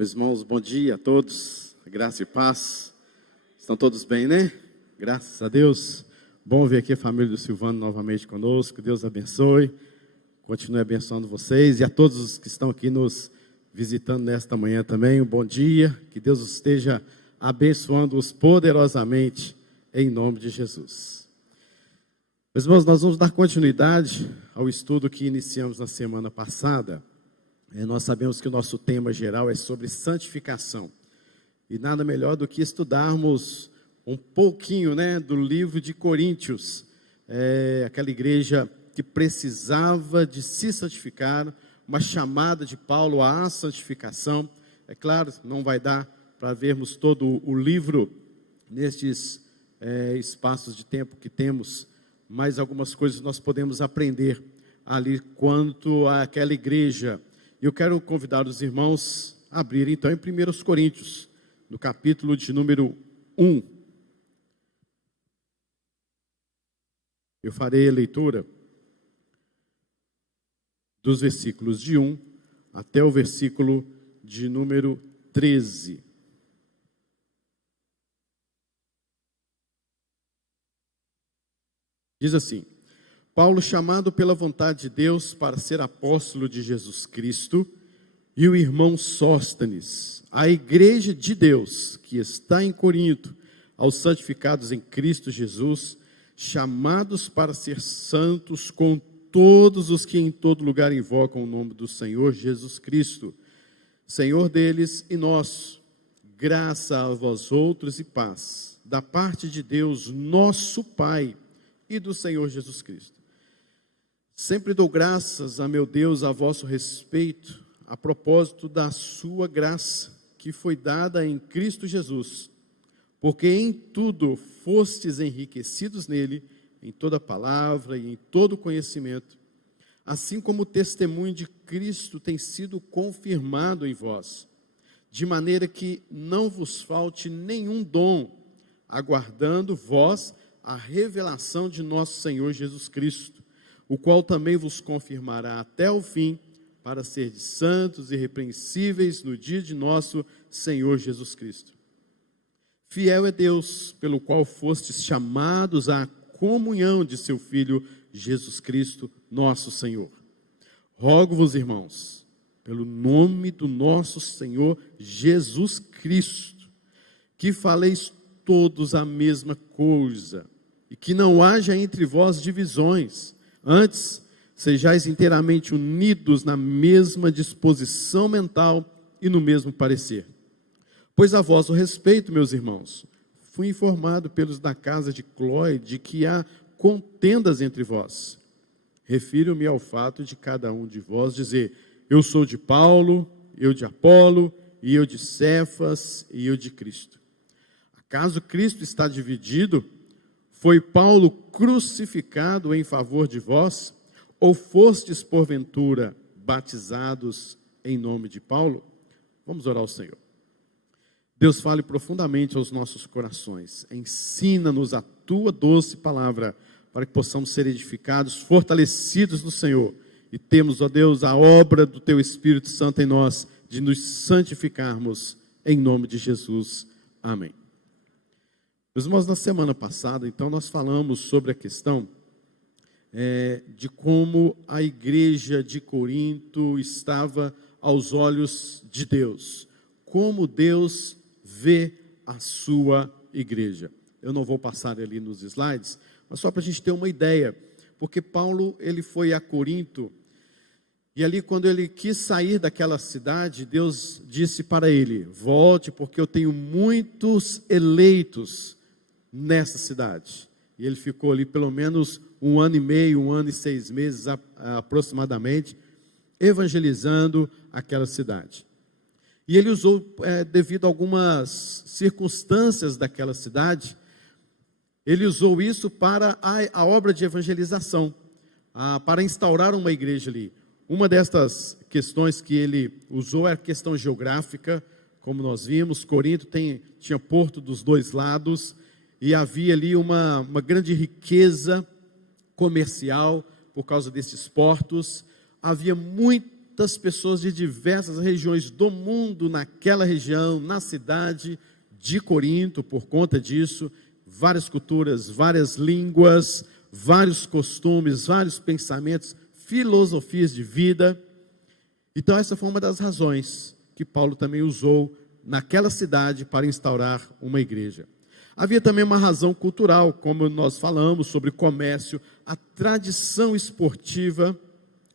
Meus irmãos, bom dia a todos, graça e paz. Estão todos bem, né? Graças a Deus. Bom ver aqui a família do Silvano novamente conosco. Deus abençoe, continue abençoando vocês e a todos os que estão aqui nos visitando nesta manhã também. Um bom dia, que Deus esteja abençoando-os poderosamente em nome de Jesus. Meus irmãos, nós vamos dar continuidade ao estudo que iniciamos na semana passada. Nós sabemos que o nosso tema geral é sobre santificação. E nada melhor do que estudarmos um pouquinho, do livro de Coríntios. Aquela igreja que precisava de se santificar, uma chamada de Paulo à santificação. É claro, não vai dar para vermos todo o livro nestes espaços de tempo que temos, mas algumas coisas nós podemos aprender ali quanto àquela igreja. Eu quero convidar os irmãos a abrirem então em 1 Coríntios, no capítulo de número 1. Eu farei a leitura dos versículos de 1 até o versículo de número 13. Diz assim: Paulo, chamado pela vontade de Deus para ser apóstolo de Jesus Cristo, e o irmão Sóstenes, a igreja de Deus que está em Corinto, aos santificados em Cristo Jesus, chamados para ser santos com todos os que em todo lugar invocam o nome do Senhor Jesus Cristo, Senhor deles e nosso, graça a vós outros e paz, da parte de Deus, nosso Pai, e do Senhor Jesus Cristo. Sempre dou graças a meu Deus a vosso respeito, a propósito da sua graça, que foi dada em Cristo Jesus, porque em tudo fostes enriquecidos nele, em toda palavra e em todo conhecimento, assim como o testemunho de Cristo tem sido confirmado em vós, de maneira que não vos falte nenhum dom, aguardando vós a revelação de nosso Senhor Jesus Cristo, o qual também vos confirmará até o fim, para serdes santos e irrepreensíveis no dia de nosso Senhor Jesus Cristo. Fiel é Deus, pelo qual fostes chamados à comunhão de seu Filho Jesus Cristo, nosso Senhor. Rogo-vos, irmãos, pelo nome do nosso Senhor Jesus Cristo, que faleis todos a mesma coisa, e que não haja entre vós divisões. Antes, sejais inteiramente unidos na mesma disposição mental e no mesmo parecer. Pois a vosso respeito, meus irmãos, fui informado pelos da casa de Cloé de que há contendas entre vós. Refiro-me ao fato de cada um de vós dizer: eu sou de Paulo, eu de Apolo, e eu de Cefas, e eu de Cristo. Acaso Cristo está dividido? Foi Paulo crucificado em favor de vós? Ou fostes, porventura, batizados em nome de Paulo? Vamos orar ao Senhor. Deus, fale profundamente aos nossos corações. Ensina-nos a tua doce palavra, para que possamos ser edificados, fortalecidos no Senhor. E temos, ó Deus, a obra do teu Espírito Santo em nós, de nos santificarmos, em nome de Jesus. Amém. Meus irmãos, na semana passada, então, nós falamos sobre a questão de como a igreja de Corinto estava aos olhos de Deus. Como Deus vê a sua igreja. Eu não vou passar ali nos slides, mas só para a gente ter uma ideia. Porque Paulo, ele foi a Corinto, e ali quando ele quis sair daquela cidade, Deus disse para ele: volte, porque eu tenho muitos eleitos nessa cidade. E ele ficou ali pelo menos 1 ano e meio, 1 ano e 6 meses aproximadamente, evangelizando aquela cidade. E ele usou, devido a algumas circunstâncias daquela cidade, ele usou isso para a obra de evangelização, para instaurar uma igreja ali. Uma destas questões que ele usou é a questão geográfica, como nós vimos. Corinto tinha porto dos dois lados, e havia ali uma grande riqueza comercial por causa desses portos. Havia muita muitas pessoas de diversas regiões do mundo naquela região, na cidade de Corinto, por conta disso, várias culturas, várias línguas, vários costumes, vários pensamentos, filosofias de vida. Então essa foi uma das razões que Paulo também usou naquela cidade para instaurar uma igreja. Havia também uma razão cultural, como nós falamos, sobre comércio, a tradição esportiva.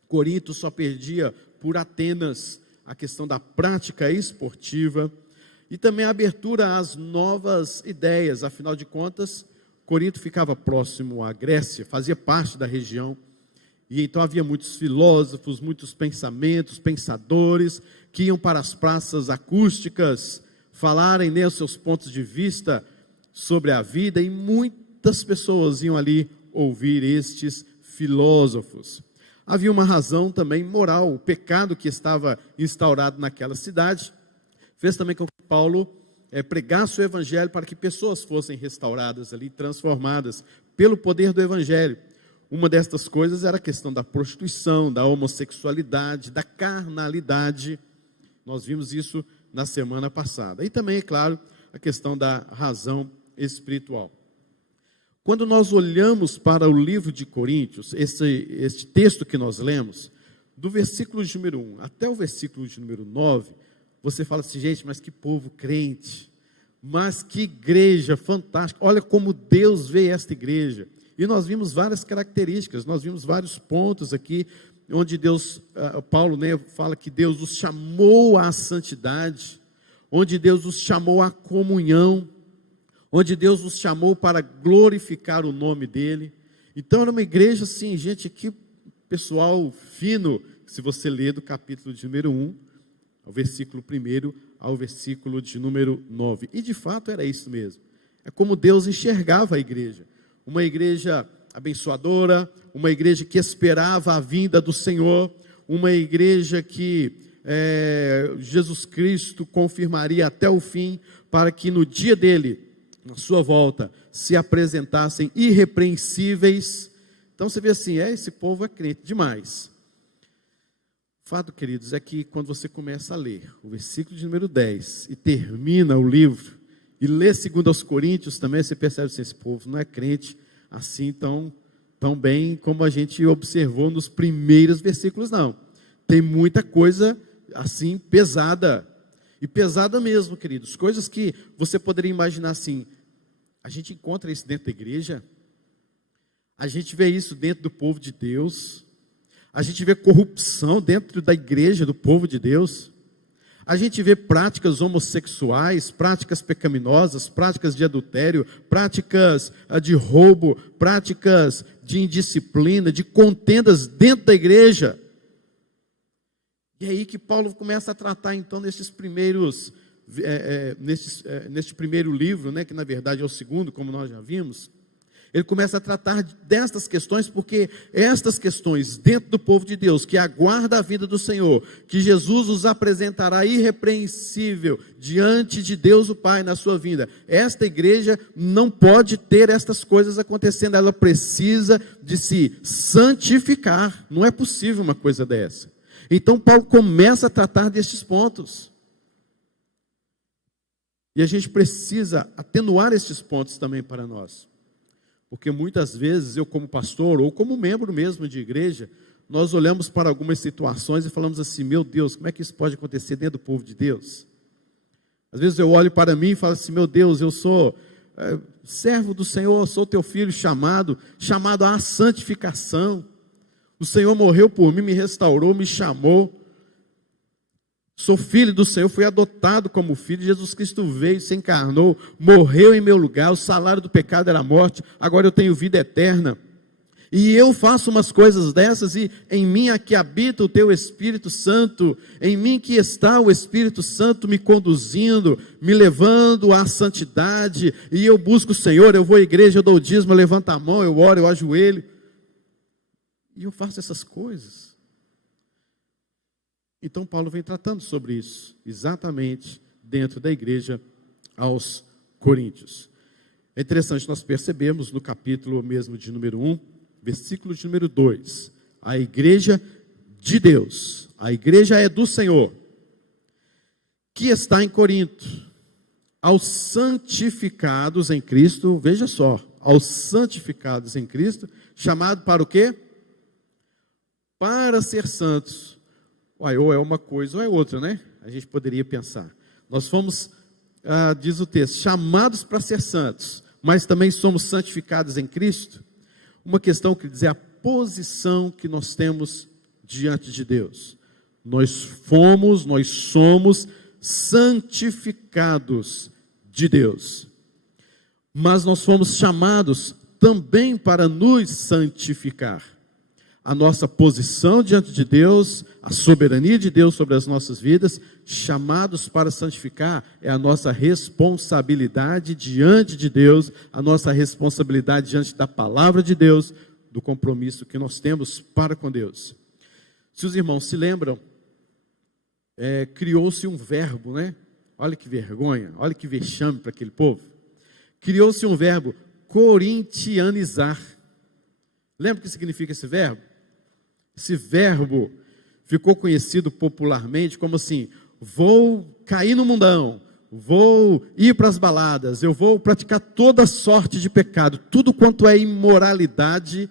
Corinto só perdia por Atenas a questão da prática esportiva e também a abertura às novas ideias. Afinal de contas, Corinto ficava próximo à Grécia, fazia parte da região, e então havia muitos filósofos, muitos pensamentos, pensadores, que iam para as praças acústicas, falarem, né, os seus pontos de vista sobre a vida, e muitas pessoas iam ali ouvir estes filósofos. Havia uma razão também moral, o pecado que estava instaurado naquela cidade, fez também com que Paulo pregasse o evangelho para que pessoas fossem restauradas ali, transformadas pelo poder do evangelho. Uma destas coisas era a questão da prostituição, da homossexualidade, da carnalidade. Nós vimos isso na semana passada. E também, é claro, a questão da razão espiritual. Quando nós olhamos para o livro de Coríntios, este texto que nós lemos, do versículo de número 1 até o versículo de número 9, você fala assim, gente, mas que povo crente, mas que igreja fantástica, olha como Deus vê esta igreja. E nós vimos várias características, nós vimos vários pontos aqui, onde Deus, Paulo, né, fala que Deus os chamou à santidade, onde Deus os chamou à comunhão, onde Deus os chamou para glorificar o nome dele. Então era uma igreja assim, gente, que pessoal fino, se você ler do capítulo de número 1, ao versículo 1 ao versículo de número 9. E de fato era isso mesmo. É como Deus enxergava a igreja. Uma igreja abençoadora, uma igreja que esperava a vinda do Senhor, uma igreja que Jesus Cristo confirmaria até o fim, para que no dia dele, na sua volta, se apresentassem irrepreensíveis. Então você vê assim, esse povo é crente demais. O fato, queridos, é que quando você começa a ler o versículo de número 10 e termina o livro, e lê 2 Coríntios também, você percebe assim, esse povo não é crente assim tão bem como a gente observou nos primeiros versículos, não. Tem muita coisa assim pesada, e pesada mesmo, queridos, coisas que você poderia imaginar assim, a gente encontra isso dentro da igreja, a gente vê isso dentro do povo de Deus, a gente vê corrupção dentro da igreja do povo de Deus, a gente vê práticas homossexuais, práticas pecaminosas, práticas de adultério, práticas de roubo, práticas de indisciplina, de contendas dentro da igreja. E é aí que Paulo começa a tratar então neste primeiro livro, né, que na verdade é o segundo, como nós já vimos. Ele começa a tratar destas questões, porque estas questões dentro do povo de Deus, que aguarda a vida do Senhor, que Jesus os apresentará irrepreensível diante de Deus o Pai na sua vinda, esta igreja não pode ter estas coisas acontecendo, ela precisa de se santificar, não é possível uma coisa dessa. Então Paulo começa a tratar destes pontos, e a gente precisa atenuar estes pontos também para nós. Porque muitas vezes eu como pastor, ou como membro mesmo de igreja, nós olhamos para algumas situações e falamos assim, meu Deus, como é que isso pode acontecer dentro do povo de Deus? Às vezes eu olho para mim e falo assim, meu Deus, eu sou servo do Senhor, sou teu filho chamado à santificação. O Senhor morreu por mim, me restaurou, me chamou. Sou filho do Senhor, fui adotado como filho. Jesus Cristo veio, se encarnou, morreu em meu lugar. O salário do pecado era a morte, agora eu tenho vida eterna. E eu faço umas coisas dessas, e em mim aqui habita o teu Espírito Santo, em mim que está o Espírito Santo me conduzindo, me levando à santidade, e eu busco o Senhor, eu vou à igreja, eu dou o dízimo, eu levanto a mão, eu oro, eu ajoelho, e eu faço essas coisas. Então Paulo vem tratando sobre isso, exatamente dentro da igreja aos Coríntios. É interessante nós percebemos no capítulo mesmo de número 1, versículo de número 2, a igreja de Deus, a igreja é do Senhor, que está em Corinto, aos santificados em Cristo, veja só, aos santificados em Cristo, chamado para o quê? Para ser santos. Uai, ou é uma coisa ou é outra, né? A gente poderia pensar. Nós fomos, diz o texto, chamados para ser santos, mas também somos santificados em Cristo. Uma questão que diz é a posição que nós temos diante de Deus. Nós somos santificados de Deus. Mas nós fomos chamados também para nos santificar. A nossa posição diante de Deus, a soberania de Deus sobre as nossas vidas, chamados para santificar, é a nossa responsabilidade diante de Deus, a nossa responsabilidade diante da palavra de Deus, do compromisso que nós temos para com Deus. Se os irmãos se lembram, criou-se um verbo, né? Olha que vergonha, olha que vexame para aquele povo. Criou-se um verbo, corintianizar. Lembra o que significa esse verbo? Esse verbo ficou conhecido popularmente como assim: vou cair no mundão, vou ir para as baladas, eu vou praticar toda sorte de pecado, tudo quanto é imoralidade,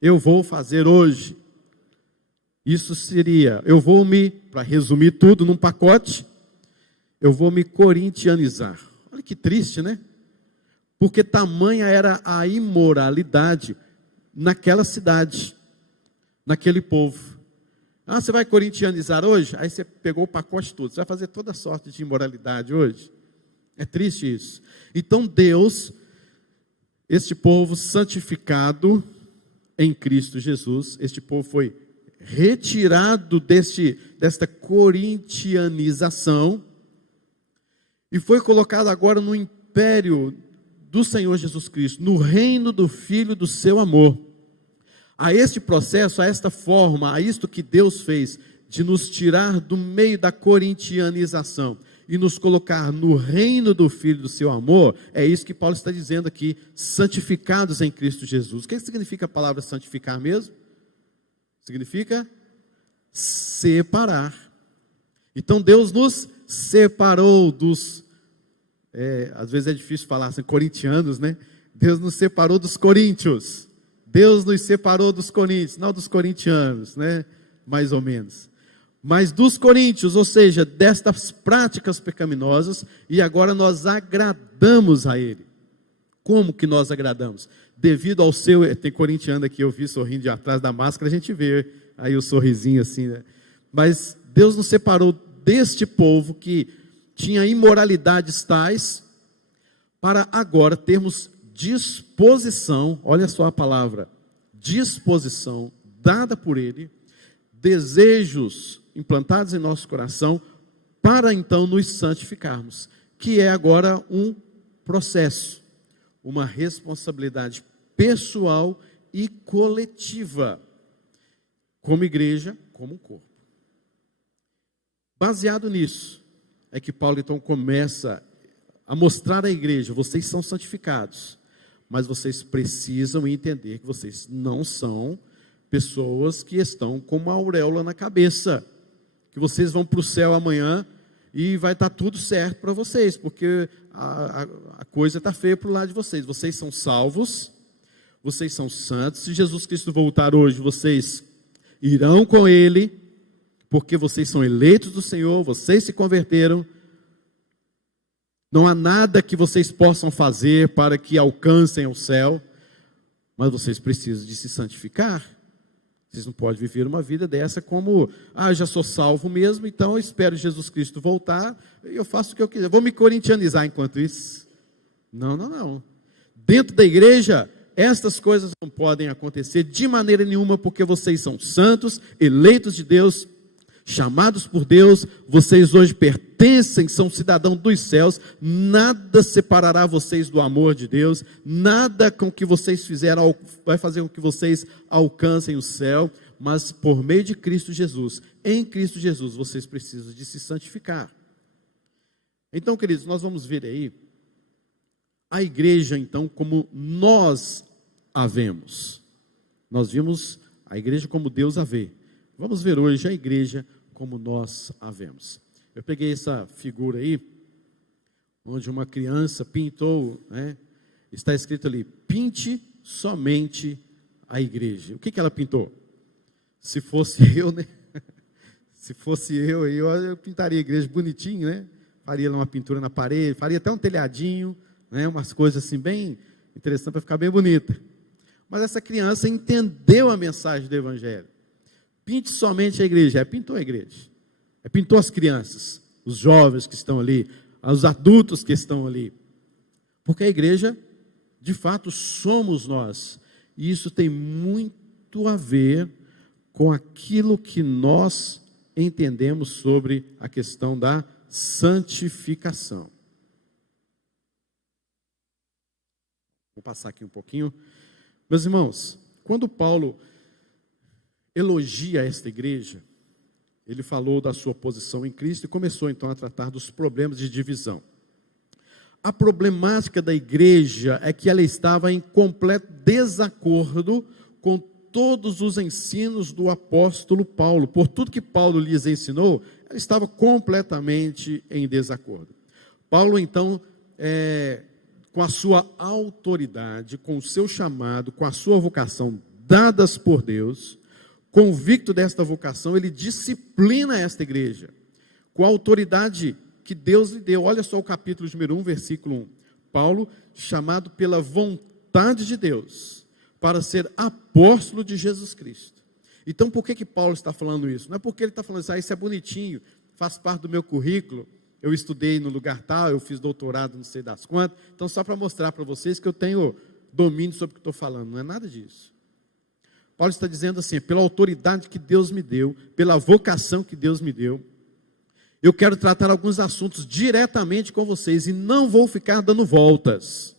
eu vou fazer hoje. Isso seria, para resumir tudo num pacote, eu vou me corintianizar. Olha que triste, né? Porque tamanha era a imoralidade naquela cidade, naquele povo. Você vai corintianizar hoje? Aí você pegou o pacote todo, você vai fazer toda sorte de imoralidade hoje? É triste isso. Então Deus, este povo santificado em Cristo Jesus, este povo foi retirado desta corintianização e foi colocado agora no império do Senhor Jesus Cristo, no reino do Filho do seu amor. A este processo, a esta forma, a isto que Deus fez, de nos tirar do meio da corintianização e nos colocar no reino do Filho do seu amor, é isso que Paulo está dizendo aqui, santificados em Cristo Jesus. O que significa a palavra santificar mesmo? Significa separar. Então Deus nos separou dos, às vezes é difícil falar assim, corintianos, né? Deus nos separou dos coríntios. Deus nos separou dos coríntios, não dos corintianos, né? Mais ou menos. Mas dos coríntios, ou seja, destas práticas pecaminosas, e agora nós agradamos a Ele. Como que nós agradamos? Devido ao seu, tem corintiano aqui, eu vi sorrindo de atrás da máscara, a gente vê aí o sorrisinho assim, né? Mas Deus nos separou deste povo que tinha imoralidades tais, para agora termos disposição, olha só a palavra, disposição dada por Ele, desejos implantados em nosso coração, para então nos santificarmos, que é agora um processo, uma responsabilidade pessoal e coletiva, como igreja, como um corpo. Baseado nisso, é que Paulo então começa a mostrar à igreja: vocês são santificados, mas vocês precisam entender que vocês não são pessoas que estão com uma auréola na cabeça, que vocês vão para o céu amanhã e vai estar tudo certo para vocês, porque a coisa está feia para o lado de vocês. Vocês são salvos, vocês são santos. Se Jesus Cristo voltar hoje, vocês irão com Ele, porque vocês são eleitos do Senhor, vocês se converteram. Não há nada que vocês possam fazer para que alcancem o céu, mas vocês precisam de se santificar. Vocês não podem viver uma vida dessa como, já sou salvo mesmo, então eu espero Jesus Cristo voltar, e eu faço o que eu quiser. Vou me corintianizar enquanto isso. Não. Dentro da igreja, estas coisas não podem acontecer de maneira nenhuma, porque vocês são santos, eleitos de Deus, chamados por Deus, vocês hoje pertencem, são cidadãos dos céus, nada separará vocês do amor de Deus, nada com que vocês fizeram vai fazer com que vocês alcancem o céu, mas por meio de Cristo Jesus, em Cristo Jesus, vocês precisam de se santificar. Então, queridos, nós vamos ver aí a igreja, então, como nós a vemos. Nós vimos a igreja como Deus a vê. Vamos ver hoje a igreja como nós a vemos. Eu peguei essa figura aí, onde uma criança pintou, né? Está escrito ali, pinte somente a igreja. O que ela pintou? Se fosse eu, né? Se fosse eu pintaria a igreja bonitinho, né? Faria lá uma pintura na parede, faria até um telhadinho, né? Umas coisas assim bem interessantes para ficar bem bonita. Mas essa criança entendeu a mensagem do evangelho. Pinte somente a igreja. Pintou a igreja. Pintou as crianças, os jovens que estão ali, os adultos que estão ali. Porque a igreja, de fato, somos nós. E isso tem muito a ver com aquilo que nós entendemos sobre a questão da santificação. Vou passar aqui um pouquinho. Meus irmãos, quando Paulo elogia esta igreja, ele falou da sua posição em Cristo e começou então a tratar dos problemas de divisão. A problemática da igreja é que ela estava em completo desacordo com todos os ensinos do apóstolo Paulo. Por tudo que Paulo lhes ensinou, ela estava completamente em desacordo. Paulo então, com a sua autoridade, com o seu chamado, com a sua vocação dadas por Deus, convicto desta vocação, ele disciplina esta igreja, com a autoridade que Deus lhe deu. Olha só o capítulo número 1, versículo 1. Paulo, chamado pela vontade de Deus, para ser apóstolo de Jesus Cristo. Então, por que Paulo está falando isso? Não é porque ele está falando isso, isso é bonitinho, faz parte do meu currículo, eu estudei no lugar tal, eu fiz doutorado não sei das quantas, então só para mostrar para vocês que eu tenho domínio sobre o que estou falando, não é nada disso. Paulo está dizendo assim, pela autoridade que Deus me deu, pela vocação que Deus me deu, eu quero tratar alguns assuntos diretamente com vocês e não vou ficar dando voltas.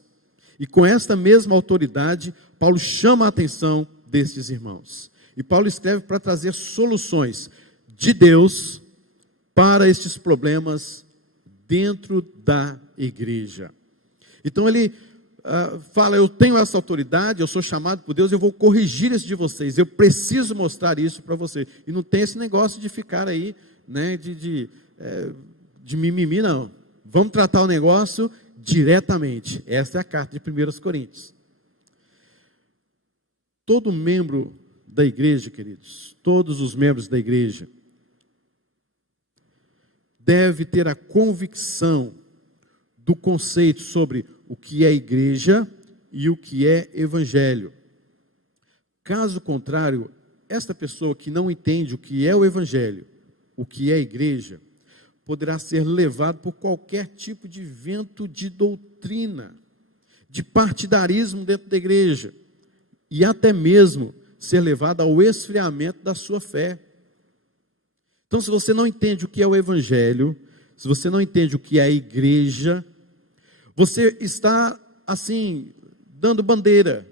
E com esta mesma autoridade, Paulo chama a atenção destes irmãos. E Paulo escreve para trazer soluções de Deus para estes problemas dentro da igreja. Então ele fala, eu tenho essa autoridade, eu sou chamado por Deus, eu vou corrigir isso de vocês, eu preciso mostrar isso para vocês. E não tem esse negócio de ficar aí, né, de mimimi, não. Vamos tratar o negócio diretamente. Essa é a carta de 1 Coríntios. Todo membro da igreja, queridos, todos os membros da igreja, deve ter a convicção do conceito sobre o que é igreja e o que é evangelho. Caso contrário, esta pessoa que não entende o que é o evangelho, o que é igreja, poderá ser levado por qualquer tipo de vento de doutrina, de partidarismo dentro da igreja, e até mesmo ser levado ao esfriamento da sua fé. Então, se você não entende o que é o evangelho, se você não entende o que é a igreja, você está, assim, dando bandeira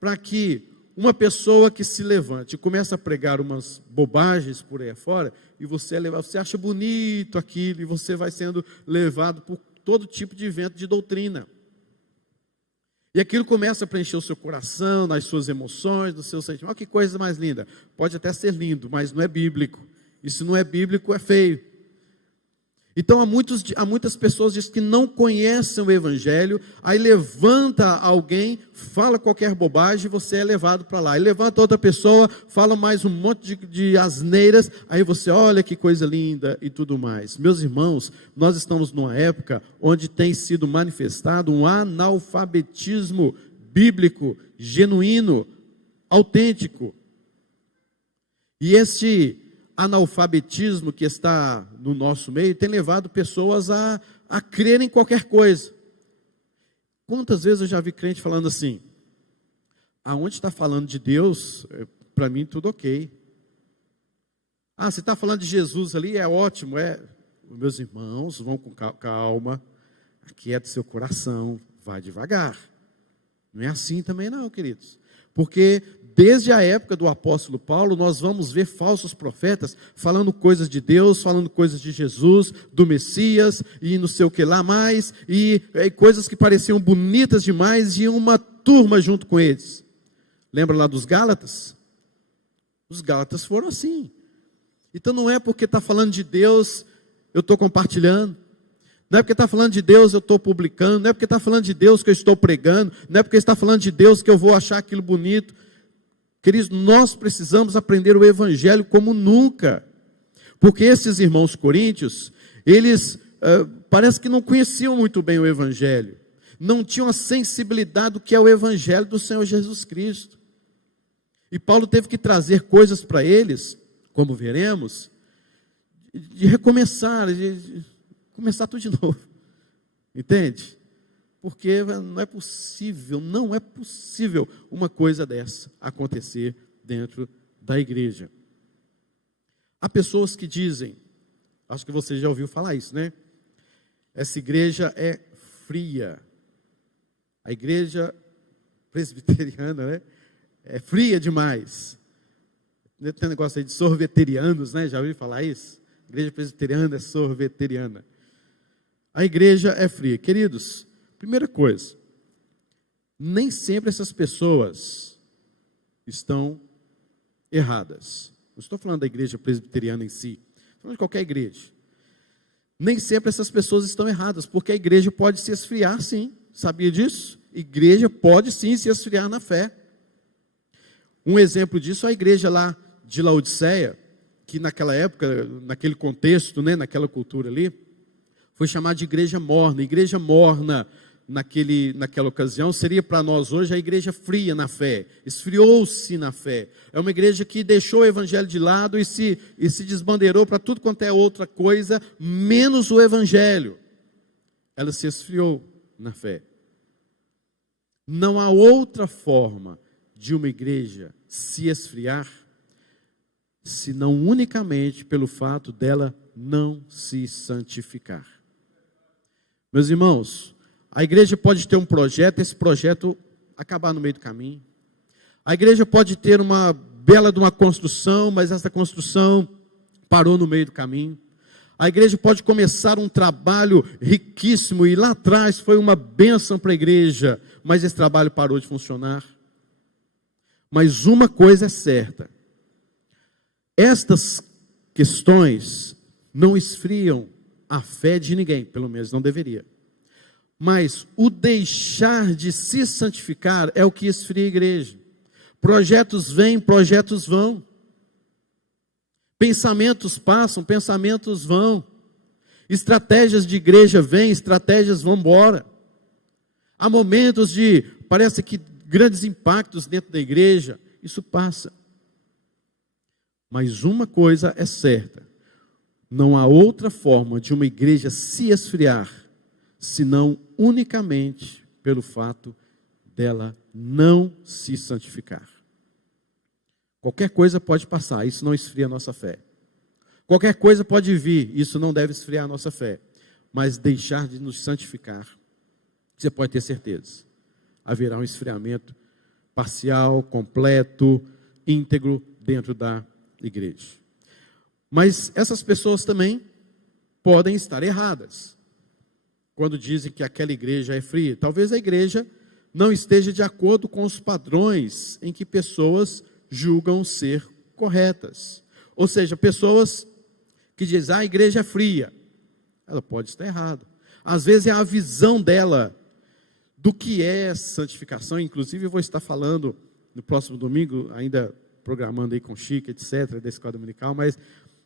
para que uma pessoa que se levante e começa a pregar umas bobagens por aí afora, e você é levado, você acha bonito aquilo, e você vai sendo levado por todo tipo de vento de doutrina. E aquilo começa a preencher o seu coração, nas suas emoções, nos seus sentimentos. Olha que coisa mais linda. Pode até ser lindo, mas não é bíblico. E se não é bíblico, é feio. Então, há muitas pessoas que dizem que não conhecem o evangelho, aí levanta alguém, fala qualquer bobagem, e você é levado para lá. Aí levanta outra pessoa, fala mais um monte de asneiras, aí você, olha que coisa linda e tudo mais. Meus irmãos, nós estamos numa época onde tem sido manifestado um analfabetismo bíblico, genuíno, autêntico. E esse analfabetismo que está no nosso meio tem levado pessoas a crerem em qualquer coisa. Quantas vezes eu já vi crente falando assim, aonde está falando de Deus, para mim tudo ok. Você está falando de Jesus ali, é ótimo, meus irmãos, vão com calma, aquieta seu coração, vai devagar. Não é assim também não, queridos, porque desde a época do apóstolo Paulo, nós vamos ver falsos profetas falando coisas de Deus, falando coisas de Jesus, do Messias, e não sei o que lá mais, e coisas que pareciam bonitas demais, e uma turma junto com eles. Lembra lá dos Gálatas? Os Gálatas foram assim. Então não é porque está falando de Deus, eu estou compartilhando. Não é porque está falando de Deus, eu estou publicando. Não é porque está falando de Deus que eu estou pregando. Não é porque está falando de Deus que eu vou achar aquilo bonito. Queridos, nós precisamos aprender o Evangelho como nunca. Porque esses irmãos coríntios, eles parece que não conheciam muito bem o Evangelho. Não tinham a sensibilidade do que é o Evangelho do Senhor Jesus Cristo. E Paulo teve que trazer coisas para eles, como veremos, de recomeçar, de começar tudo de novo. Entende? Porque não é possível uma coisa dessa acontecer dentro da igreja. Há pessoas que dizem, acho que você já ouviu falar isso, né? Essa igreja é fria. A igreja presbiteriana, né? É fria demais. Tem um negócio aí de sorveterianos, né? Já ouviu falar isso? A igreja presbiteriana é sorveteriana. A igreja é fria. Queridos, primeira coisa, nem sempre essas pessoas estão erradas. Não estou falando da igreja presbiteriana em si, estou falando de qualquer igreja. Nem sempre essas pessoas estão erradas, porque a igreja pode se esfriar sim. Sabia disso? Igreja pode sim se esfriar na fé. Um exemplo disso é a igreja lá de Laodiceia, que naquela época, naquele contexto, né, naquela cultura ali, foi chamada de igreja morna. Igreja morna, naquela ocasião, seria para nós hoje a igreja fria na fé, esfriou-se na fé. É uma igreja que deixou o evangelho de lado e se desbandeirou para tudo quanto é outra coisa, menos o evangelho. Ela se esfriou na fé. Não há outra forma de uma igreja se esfriar, senão unicamente pelo fato dela não se santificar. Meus irmãos, a igreja pode ter um projeto, esse projeto acabar no meio do caminho. A igreja pode ter uma bela de uma construção, mas essa construção parou no meio do caminho. A igreja pode começar um trabalho riquíssimo e lá atrás foi uma bênção para a igreja, mas esse trabalho parou de funcionar. Mas uma coisa é certa, estas questões não esfriam a fé de ninguém, pelo menos não deveria. Mas o deixar de se santificar é o que esfria a igreja. Projetos vêm, projetos vão. Pensamentos passam, pensamentos vão. Estratégias de igreja vêm, estratégias vão embora. Há momentos de, parece que grandes impactos dentro da igreja, isso passa. Mas uma coisa é certa, não há outra forma de uma igreja se esfriar, senão unicamente pelo fato dela não se santificar. Qualquer coisa pode passar, isso não esfria a nossa fé. Qualquer coisa pode vir, isso não deve esfriar a nossa fé. Mas deixar de nos santificar, você pode ter certeza, haverá um esfriamento parcial, completo, íntegro dentro da igreja. Mas essas pessoas também podem estar erradas quando dizem que aquela igreja é fria. Talvez a igreja não esteja de acordo com os padrões em que pessoas julgam ser corretas. Ou seja, pessoas que dizem, a igreja é fria. Ela pode estar errada. Às vezes é a visão dela do que é santificação. Inclusive eu vou estar falando no próximo domingo, ainda programando aí com Chica, etc., da escola dominical, mas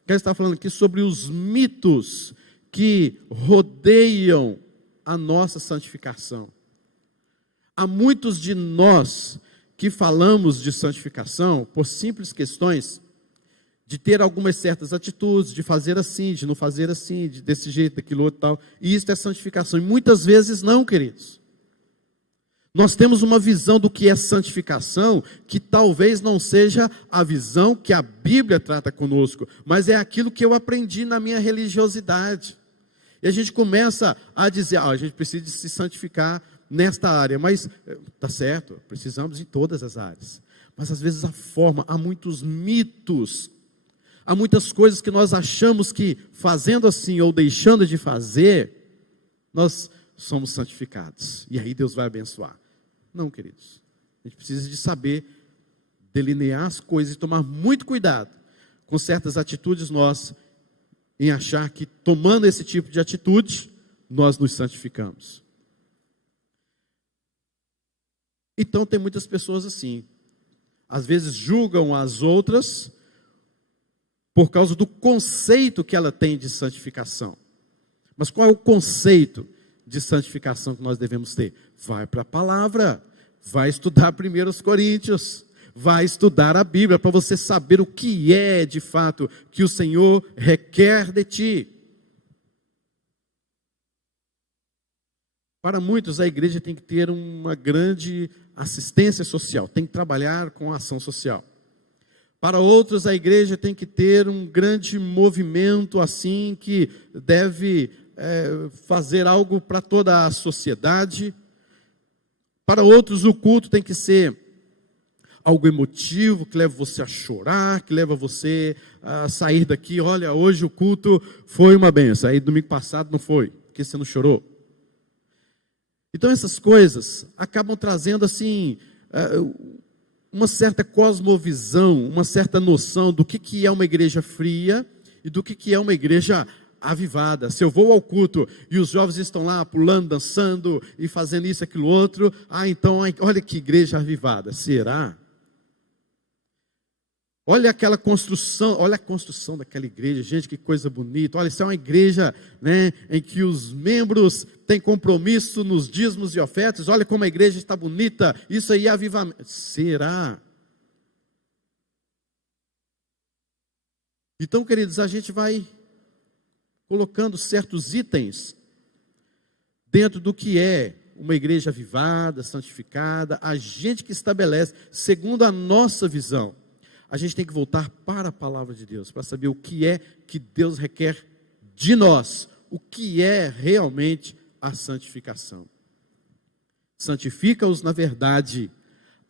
quero estar falando aqui sobre os mitos que rodeiam a nossa santificação. Há muitos de nós que falamos de santificação por simples questões de ter algumas certas atitudes, de fazer assim, de não fazer assim, de desse jeito, daquilo outro tal, e isso é santificação, e muitas vezes não, queridos. Nós temos uma visão do que é santificação, que talvez não seja a visão que a Bíblia trata conosco, mas é aquilo que eu aprendi na minha religiosidade. E a gente começa a dizer, a gente precisa se santificar nesta área, mas está certo, precisamos em todas as áreas. Mas às vezes a forma, há muitos mitos, há muitas coisas que nós achamos que fazendo assim ou deixando de fazer, nós somos santificados. E aí Deus vai abençoar. Não, queridos. A gente precisa de saber delinear as coisas e tomar muito cuidado com certas atitudes nós, em achar que tomando esse tipo de atitude, nós nos santificamos. Então tem muitas pessoas assim, às vezes julgam as outras por causa do conceito que ela tem de santificação. Mas qual é o conceito de santificação que nós devemos ter? Vai para a palavra, vai estudar 1 Coríntios, vai estudar a Bíblia, para você saber o que é de fato que o Senhor requer de ti. Para muitos, a igreja tem que ter uma grande assistência social, tem que trabalhar com a ação social. Para outros, a igreja tem que ter um grande movimento assim, que deve fazer algo para toda a sociedade. Para outros, o culto tem que ser algo emotivo, que leva você a chorar, que leva você a sair daqui, olha, hoje o culto foi uma benção, aí domingo passado não foi, porque você não chorou. Então essas coisas acabam trazendo assim, uma certa cosmovisão, uma certa noção do que é uma igreja fria e do que é uma igreja avivada. Se eu vou ao culto e os jovens estão lá pulando, dançando e fazendo isso, aquilo, outro, então olha que igreja avivada. Será? Olha aquela construção, olha a construção daquela igreja, gente, que coisa bonita. Olha, isso é uma igreja, né, em que os membros têm compromisso nos dízimos e ofertas. Olha como a igreja está bonita, isso aí é avivamento. Será? Então, queridos, a gente vai colocando certos itens dentro do que é uma igreja avivada, santificada, a gente que estabelece, segundo a nossa visão. A gente tem que voltar para a palavra de Deus, para saber o que é que Deus requer de nós, o que é realmente a santificação. Santifica-os na verdade,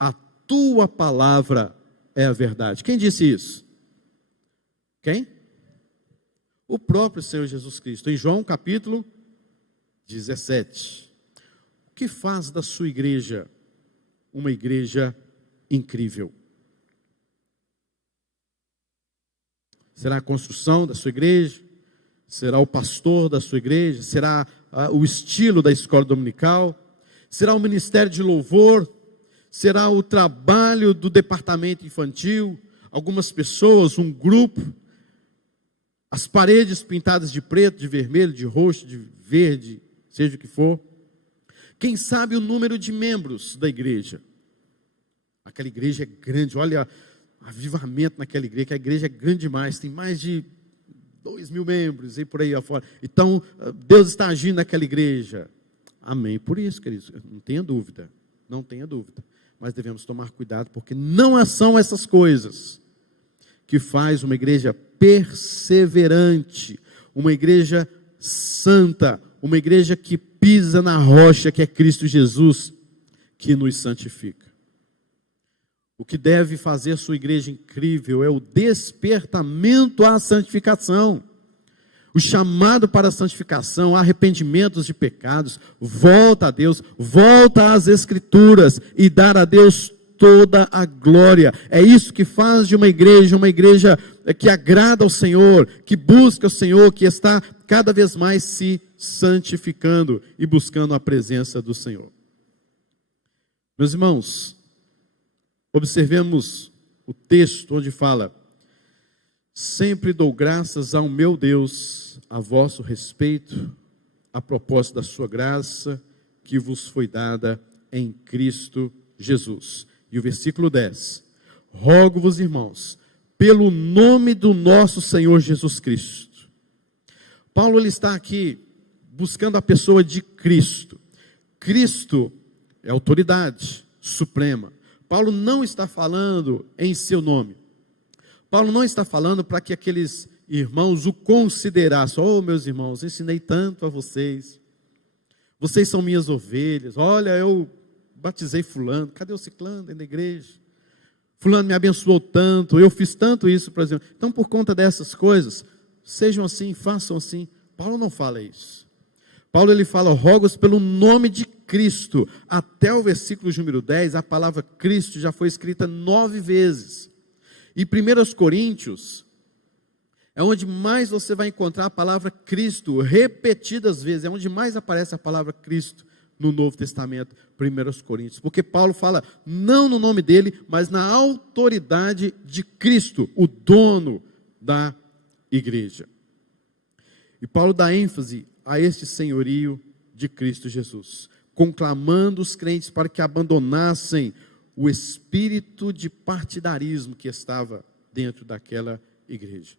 a tua palavra é a verdade. Quem disse isso? Quem? O próprio Senhor Jesus Cristo, em João capítulo 17. O que faz da sua igreja uma igreja incrível? Será a construção da sua igreja? Será o pastor da sua igreja? Será o estilo da escola dominical? Será o ministério de louvor? Será o trabalho do departamento infantil? Algumas pessoas, um grupo? As paredes pintadas de preto, de vermelho, de roxo, de verde, seja o que for? Quem sabe o número de membros da igreja? Aquela igreja é grande, olha avivamento naquela igreja, que a igreja é grande demais, tem mais de 2.000 membros e por aí afora. Então, Deus está agindo naquela igreja. Amém. Por isso, queridos, não tenha dúvida, não tenha dúvida. Mas devemos tomar cuidado, porque não são essas coisas que faz uma igreja perseverante, uma igreja santa, uma igreja que pisa na rocha, que é Cristo Jesus, que nos santifica. O que deve fazer sua igreja incrível é o despertamento à santificação. O chamado para a santificação, arrependimentos de pecados, volta a Deus, volta às Escrituras e dar a Deus toda a glória. É isso que faz de uma igreja que agrada ao Senhor, que busca o Senhor, que está cada vez mais se santificando e buscando a presença do Senhor. Meus irmãos, observemos o texto onde fala: sempre dou graças ao meu Deus a vosso respeito, a propósito da sua graça que vos foi dada em Cristo Jesus. E o versículo 10: rogo-vos, irmãos, pelo nome do nosso Senhor Jesus Cristo. Paulo ele está aqui buscando a pessoa de Cristo. Cristo é autoridade suprema. Paulo não está falando em seu nome. Paulo não está falando para que aqueles irmãos o considerassem. Oh, meus irmãos, ensinei tanto a vocês. Vocês são minhas ovelhas. Olha, eu batizei fulano. Cadê o ciclano dentro da igreja? Fulano me abençoou tanto. Eu fiz tanto isso, por exemplo. Então, por conta dessas coisas, sejam assim, façam assim. Paulo não fala isso. Paulo ele fala: rogo-vos pelo nome de Cristo. Até o versículo número 10, a palavra Cristo já foi escrita 9 vezes. E 1 Coríntios É onde mais você vai encontrar a palavra Cristo, repetidas vezes. É onde mais aparece a palavra Cristo no Novo Testamento, 1 Coríntios. Porque Paulo fala não no nome dele, mas na autoridade de Cristo, o dono da igreja. E Paulo dá ênfase a este senhorio de Cristo Jesus, conclamando os crentes para que abandonassem o espírito de partidarismo que estava dentro daquela igreja.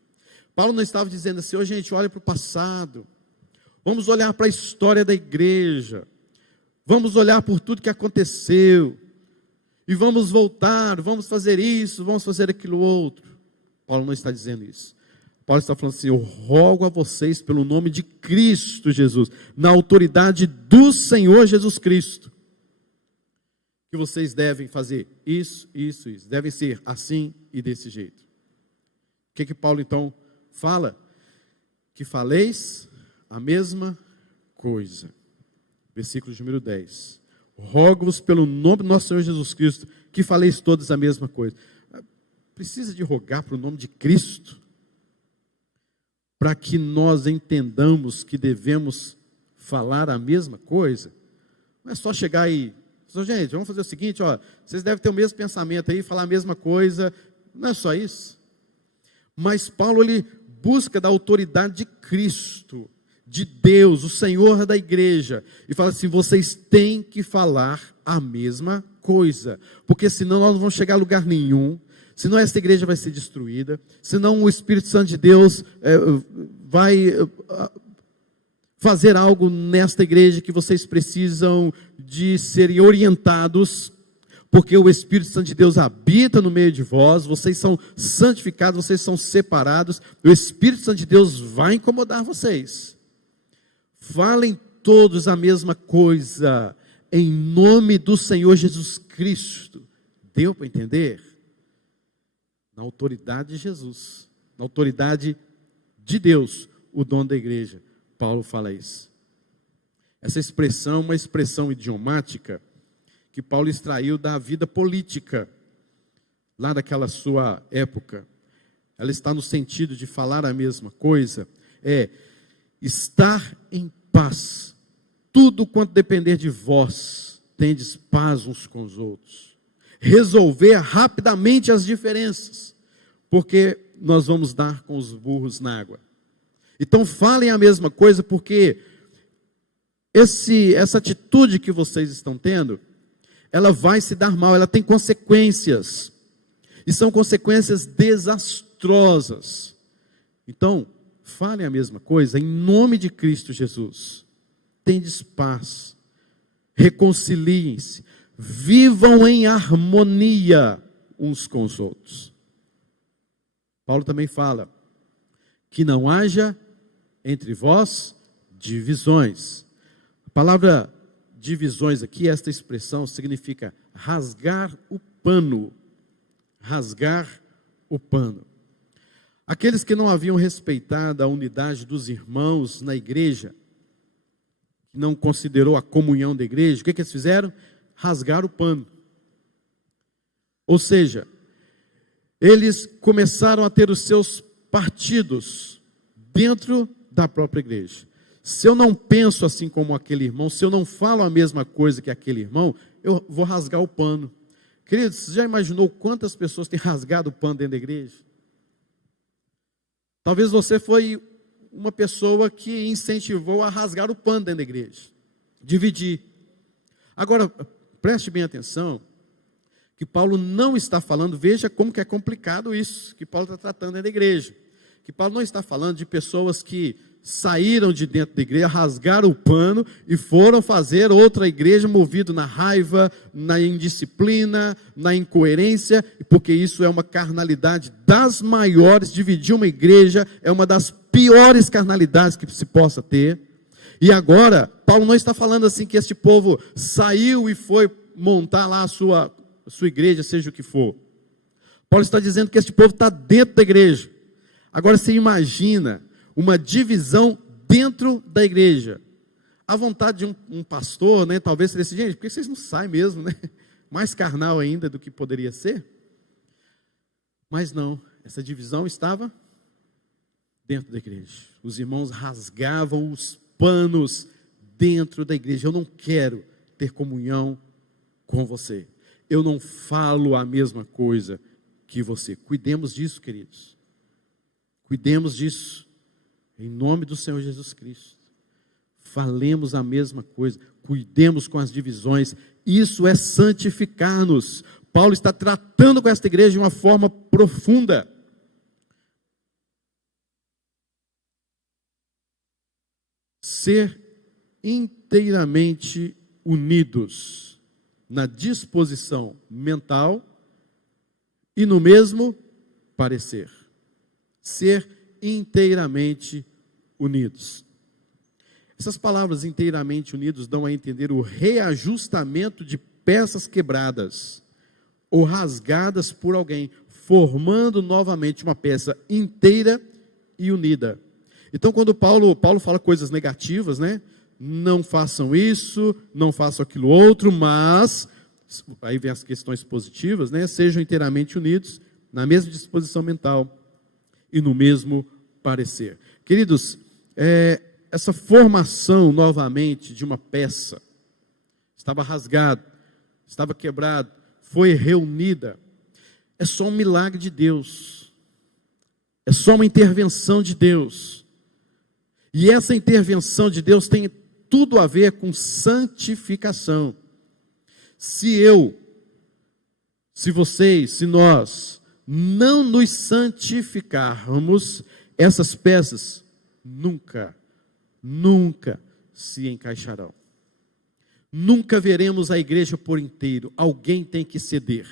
Paulo não estava dizendo assim: ô gente, olha para o passado, vamos olhar para a história da igreja, vamos olhar por tudo que aconteceu, e vamos voltar, vamos fazer isso, vamos fazer aquilo outro. Paulo não está dizendo isso. Paulo está falando assim: eu rogo a vocês pelo nome de Cristo Jesus, na autoridade do Senhor Jesus Cristo, que vocês devem fazer isso, isso, isso, devem ser assim e desse jeito. O que Paulo então fala? Que faleis a mesma coisa. Versículo de número 10. Rogo-vos pelo nome do nosso Senhor Jesus Cristo, que faleis todos a mesma coisa. Precisa de rogar para o nome de Cristo, para que nós entendamos que devemos falar a mesma coisa? Não é só chegar e, gente, vamos fazer o seguinte, ó, vocês devem ter o mesmo pensamento aí, falar a mesma coisa. Não é só isso. Mas Paulo, ele busca da autoridade de Cristo, de Deus, o Senhor da igreja, e fala assim: vocês têm que falar a mesma coisa, porque senão nós não vamos chegar a lugar nenhum, senão essa igreja vai ser destruída, senão o Espírito Santo de Deus vai fazer algo nesta igreja que vocês precisam de serem orientados, porque o Espírito Santo de Deus habita no meio de vós, vocês são santificados, vocês são separados, o Espírito Santo de Deus vai incomodar vocês. Falem todos a mesma coisa, em nome do Senhor Jesus Cristo. Deu para entender? Na autoridade de Jesus, na autoridade de Deus, o dono da igreja, Paulo fala isso. Essa expressão é uma expressão idiomática que Paulo extraiu da vida política, lá daquela sua época. Ela está no sentido de falar a mesma coisa, estar em paz, tudo quanto depender de vós, tendes paz uns com os outros, resolver rapidamente as diferenças, porque nós vamos dar com os burros na água. Então falem a mesma coisa, porque essa atitude que vocês estão tendo, ela vai se dar mal, ela tem consequências, e são consequências desastrosas. Então, falem a mesma coisa, em nome de Cristo Jesus. Tendes paz, reconciliem-se, vivam em harmonia uns com os outros. Paulo também fala que não haja entre vós divisões. A palavra divisões aqui, esta expressão significa rasgar o pano. Rasgar o pano. Aqueles que não haviam respeitado a unidade dos irmãos na igreja, que não considerou a comunhão da igreja, o que eles fizeram? Rasgar o pano. Ou seja, eles começaram a ter os seus partidos dentro da própria igreja. Se eu não penso assim como aquele irmão, se eu não falo a mesma coisa que aquele irmão, eu vou rasgar o pano. Queridos, você já imaginou quantas pessoas têm rasgado o pano dentro da igreja? Talvez você foi uma pessoa que incentivou a rasgar o pano dentro da igreja, dividir. Agora, preste bem atenção, que Paulo não está falando, veja como que é complicado isso, que Paulo está tratando dentro da igreja. Que Paulo não está falando de pessoas que saíram de dentro da igreja, rasgaram o pano e foram fazer outra igreja movido na raiva, na indisciplina, na incoerência, porque isso é uma carnalidade das maiores. Dividir uma igreja é uma das piores carnalidades que se possa ter. E agora, Paulo não está falando assim que este povo saiu e foi montar lá a sua igreja, seja o que for. Pastor está dizendo que este povo está dentro da igreja. Agora você imagina uma divisão dentro da igreja. A vontade de um pastor, né, talvez seria assim, gente, por que vocês não saem mesmo, né? Mais carnal ainda do que poderia ser. Mas não, essa divisão estava dentro da igreja. Os irmãos rasgavam os panos dentro da igreja. Eu não quero ter comunhão com você. Eu não falo a mesma coisa que você. Cuidemos disso, queridos. Cuidemos disso. Em nome do Senhor Jesus Cristo. Falemos a mesma coisa. Cuidemos com as divisões. Isso é santificar-nos. Paulo está tratando com esta igreja de uma forma profunda. Ser inteiramente unidos na disposição mental e no mesmo parecer. Ser inteiramente unidos. Essas palavras inteiramente unidos dão a entender o reajustamento de peças quebradas ou rasgadas por alguém, formando novamente uma peça inteira e unida. Então, quando Paulo fala coisas negativas, né? Não façam isso, não façam aquilo outro, mas, aí vem as questões positivas, né? Sejam inteiramente unidos, na mesma disposição mental e no mesmo parecer. Queridos, essa formação novamente de uma peça, estava rasgado, estava quebrado, foi reunida, é só um milagre de Deus, é só uma intervenção de Deus. E essa intervenção de Deus tem tudo a ver com santificação. Se vocês, se nós não nos santificarmos, essas peças nunca se encaixarão. Nunca veremos a igreja por inteiro. Alguém tem que ceder,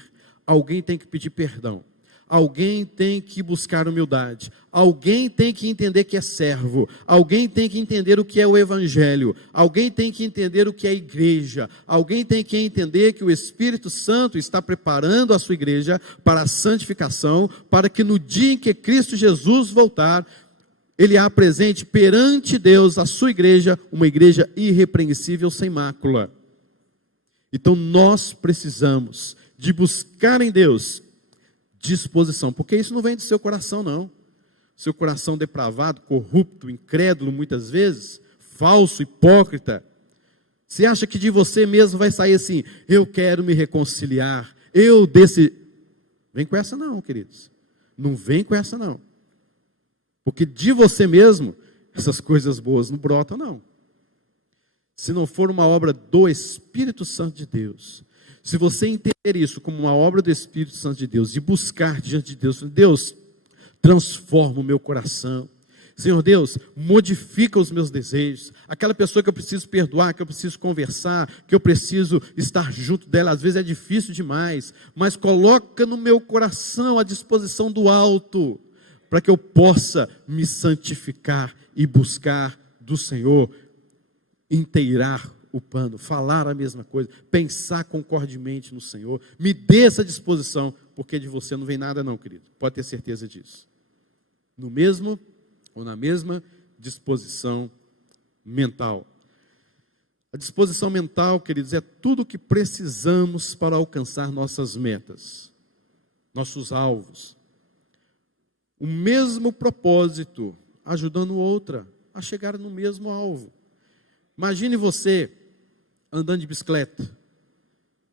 alguém tem que pedir perdão. Alguém tem que buscar humildade, alguém tem que entender que é servo, alguém tem que entender o que é o evangelho, alguém tem que entender o que é igreja, alguém tem que entender que o Espírito Santo está preparando a sua igreja para a santificação, para que no dia em que Cristo Jesus voltar, Ele apresente perante Deus a sua igreja, uma igreja irrepreensível, sem mácula. Então nós precisamos de buscar em Deus disposição, porque isso não vem do seu coração, não. Seu coração depravado, corrupto, incrédulo muitas vezes, falso, hipócrita. Você acha que de você mesmo vai sair assim, eu quero me reconciliar, Vem com essa não, queridos. Não vem com essa não. Porque de você mesmo, essas coisas boas não brotam, não. Se não for uma obra do Espírito Santo de Deus, se você entender isso como uma obra do Espírito Santo de Deus, de buscar diante de Deus, Deus, transforma o meu coração. Senhor Deus, modifica os meus desejos. Aquela pessoa que eu preciso perdoar, que eu preciso conversar, que eu preciso estar junto dela, às vezes é difícil demais, mas coloca no meu coração a disposição do alto, para que eu possa me santificar e buscar do Senhor, inteirar o pano, falar a mesma coisa, pensar concordemente no Senhor. Me dê essa disposição, porque de você não vem nada não, querido. Pode ter certeza disso. No mesmo ou na mesma disposição mental. A disposição mental, queridos, é tudo o que precisamos para alcançar nossas metas, nossos alvos. O mesmo propósito, ajudando outra a chegar no mesmo alvo. Imagine você andando de bicicleta,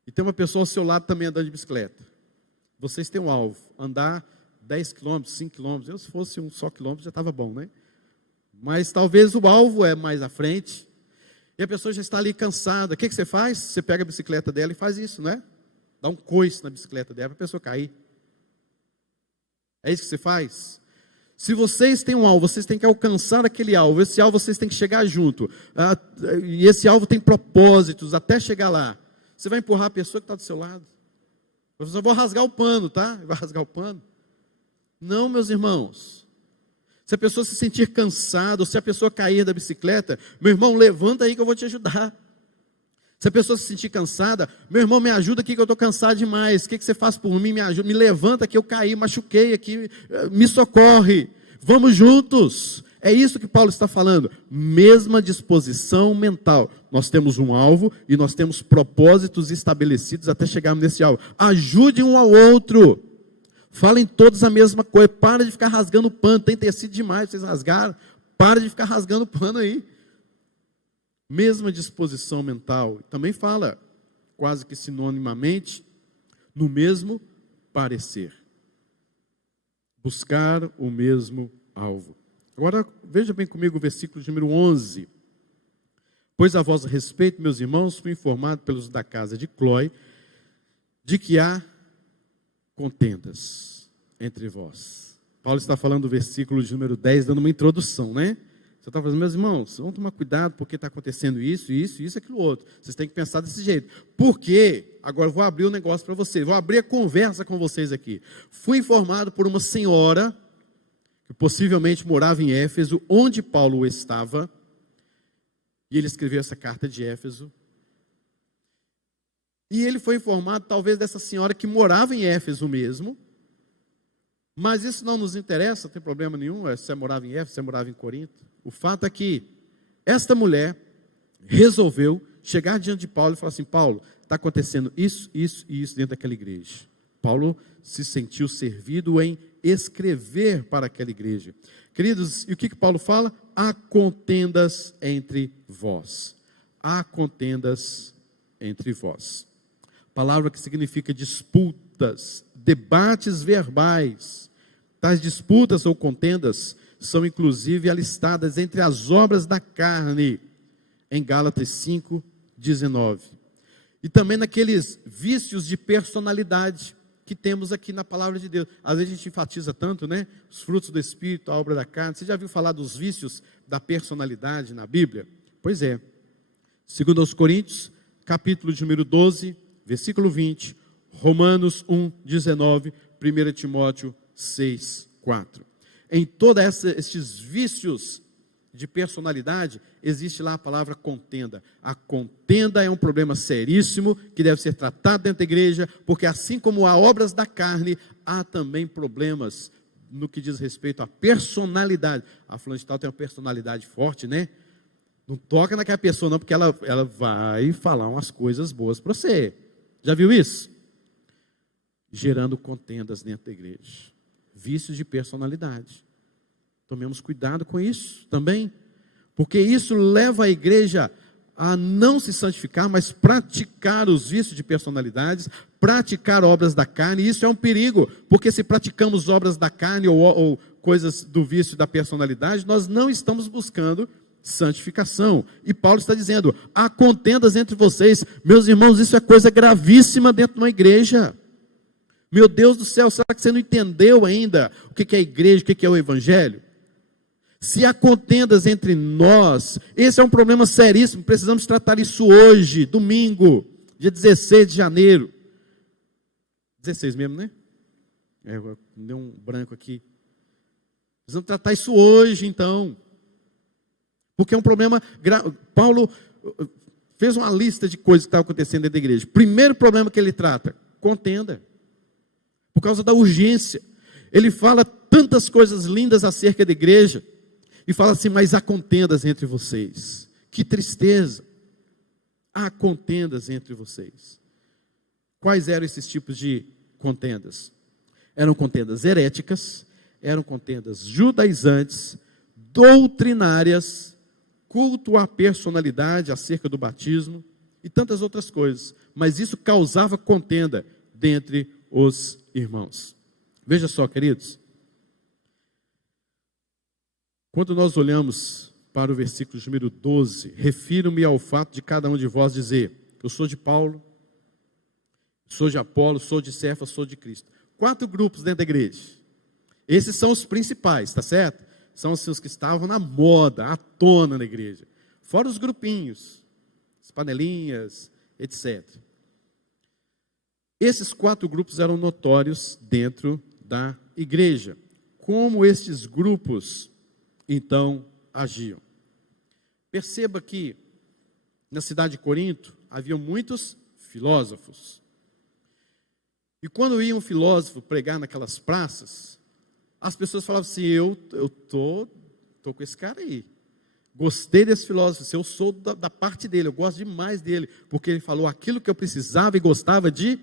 e tem uma pessoa ao seu lado também andando de bicicleta. Vocês têm um alvo, andar 10 quilômetros, 5 quilômetros, eu se fosse um só quilômetro já estava bom, né? Mas talvez o alvo é mais à frente, e a pessoa já está ali cansada. O que você faz? Você pega a bicicleta dela e faz isso, né? Dá um coice na bicicleta dela para a pessoa cair. É isso que você faz? Se vocês têm um alvo, vocês têm que alcançar aquele alvo. Esse alvo vocês têm que chegar junto. E esse alvo tem propósitos até chegar lá. Você vai empurrar a pessoa que está do seu lado. Eu vou rasgar o pano, tá? Vai rasgar o pano? Não, meus irmãos. Se a pessoa se sentir cansada, ou se a pessoa cair da bicicleta, meu irmão, levanta aí que eu vou te ajudar. Se a pessoa se sentir cansada, meu irmão, me ajuda aqui que eu estou cansado demais. O que você faz por mim? Me ajuda, me levanta aqui, eu caí, machuquei aqui, me socorre. Vamos juntos. É isso que Paulo está falando. Mesma disposição mental. Nós temos um alvo e nós temos propósitos estabelecidos até chegarmos nesse alvo. Ajude um ao outro. Falem todos a mesma coisa. Para de ficar rasgando o pano. Tem tecido demais, vocês rasgaram. Para de ficar rasgando o pano aí. Mesma disposição mental. Também fala, quase que sinonimamente, no mesmo parecer. Buscar o mesmo alvo. Agora, veja bem comigo o versículo de número 11. Pois a vosso respeito, meus irmãos, fui informado pelos da casa de Clói, de que há contendas entre vós. Paulo está falando do versículo de número 10, dando uma introdução, né? Você está falando, meus irmãos, vamos tomar cuidado, porque está acontecendo isso, aquilo outro. Vocês têm que pensar desse jeito. Porque, agora eu vou abrir um negócio para vocês, vou abrir a conversa com vocês aqui. Fui informado por uma senhora, que possivelmente morava em Éfeso, onde Paulo estava, e ele escreveu essa carta de Éfeso. E ele foi informado, talvez, dessa senhora que morava em Éfeso mesmo, mas isso não nos interessa, não tem problema nenhum, se você morava em Éfeso, se você morava em Corinto. O fato é que esta mulher resolveu chegar diante de Paulo e falar assim: Paulo, está acontecendo isso e isso dentro daquela igreja. Paulo se sentiu servido em escrever para aquela igreja. Queridos, e o que Paulo fala? Há contendas entre vós. Há contendas entre vós. Palavra que significa disputas, debates verbais. Tais disputas ou contendas são inclusive alistadas entre as obras da carne, em Gálatas 5:19. E também naqueles vícios de personalidade que temos aqui na palavra de Deus. Às vezes a gente enfatiza tanto, né? Os frutos do Espírito, a obra da carne. Você já viu falar dos vícios da personalidade na Bíblia? Pois é. 2 Coríntios, capítulo de número 12, versículo 20, Romanos 1:19, 1 Timóteo 6:4. Em todos esses vícios de personalidade, existe lá a palavra contenda. A contenda é um problema seríssimo, que deve ser tratado dentro da igreja, porque assim como há obras da carne, há também problemas no que diz respeito à personalidade. A fulana de tal tem uma personalidade forte, né? Não toca naquela pessoa não, porque ela vai falar umas coisas boas para você. Já viu isso? Gerando contendas dentro da igreja. Vícios de personalidade. Tomemos cuidado com isso também, porque isso leva a igreja a não se santificar, mas praticar os vícios de personalidades, praticar obras da carne. E isso é um perigo, porque se praticamos obras da carne ou coisas do vício da personalidade, nós não estamos buscando santificação. E Paulo está dizendo: há contendas entre vocês. Meus irmãos, isso é coisa gravíssima dentro de uma igreja. Meu Deus do céu, será que você não entendeu ainda o que é a igreja, o que é o evangelho? Se há contendas entre nós, esse é um problema seríssimo, precisamos tratar isso hoje, domingo, dia 16 de janeiro. 16 mesmo, né? Deu um branco aqui. Precisamos tratar isso hoje, então. Porque é um problema grave. Paulo fez uma lista de coisas que estavam acontecendo dentro da igreja. Primeiro problema que ele trata: contenda. Por causa da urgência. Ele fala tantas coisas lindas acerca da igreja. E fala assim: mas há contendas entre vocês. Que tristeza. Há contendas entre vocês. Quais eram esses tipos de contendas? Eram contendas heréticas, eram contendas judaizantes, doutrinárias, culto à personalidade acerca do batismo e tantas outras coisas. Mas isso causava contenda dentre os irmãos. Veja só, queridos. Quando nós olhamos para o versículo número 12, refiro-me ao fato de cada um de vós dizer: eu sou de Paulo, sou de Apolo, sou de Cefas, sou de Cristo. 4 grupos dentro da igreja. Esses são os principais, tá certo? São os que estavam na moda, à tona na igreja. Fora os grupinhos, as panelinhas, etc. Esses 4 grupos eram notórios dentro da igreja. Como estes grupos, então, agiam? Perceba que na cidade de Corinto havia muitos filósofos. E quando ia um filósofo pregar naquelas praças, as pessoas falavam assim: eu tô com esse cara aí. Gostei desse filósofo, eu sou da parte dele, eu gosto demais dele, porque ele falou aquilo que eu precisava e gostava de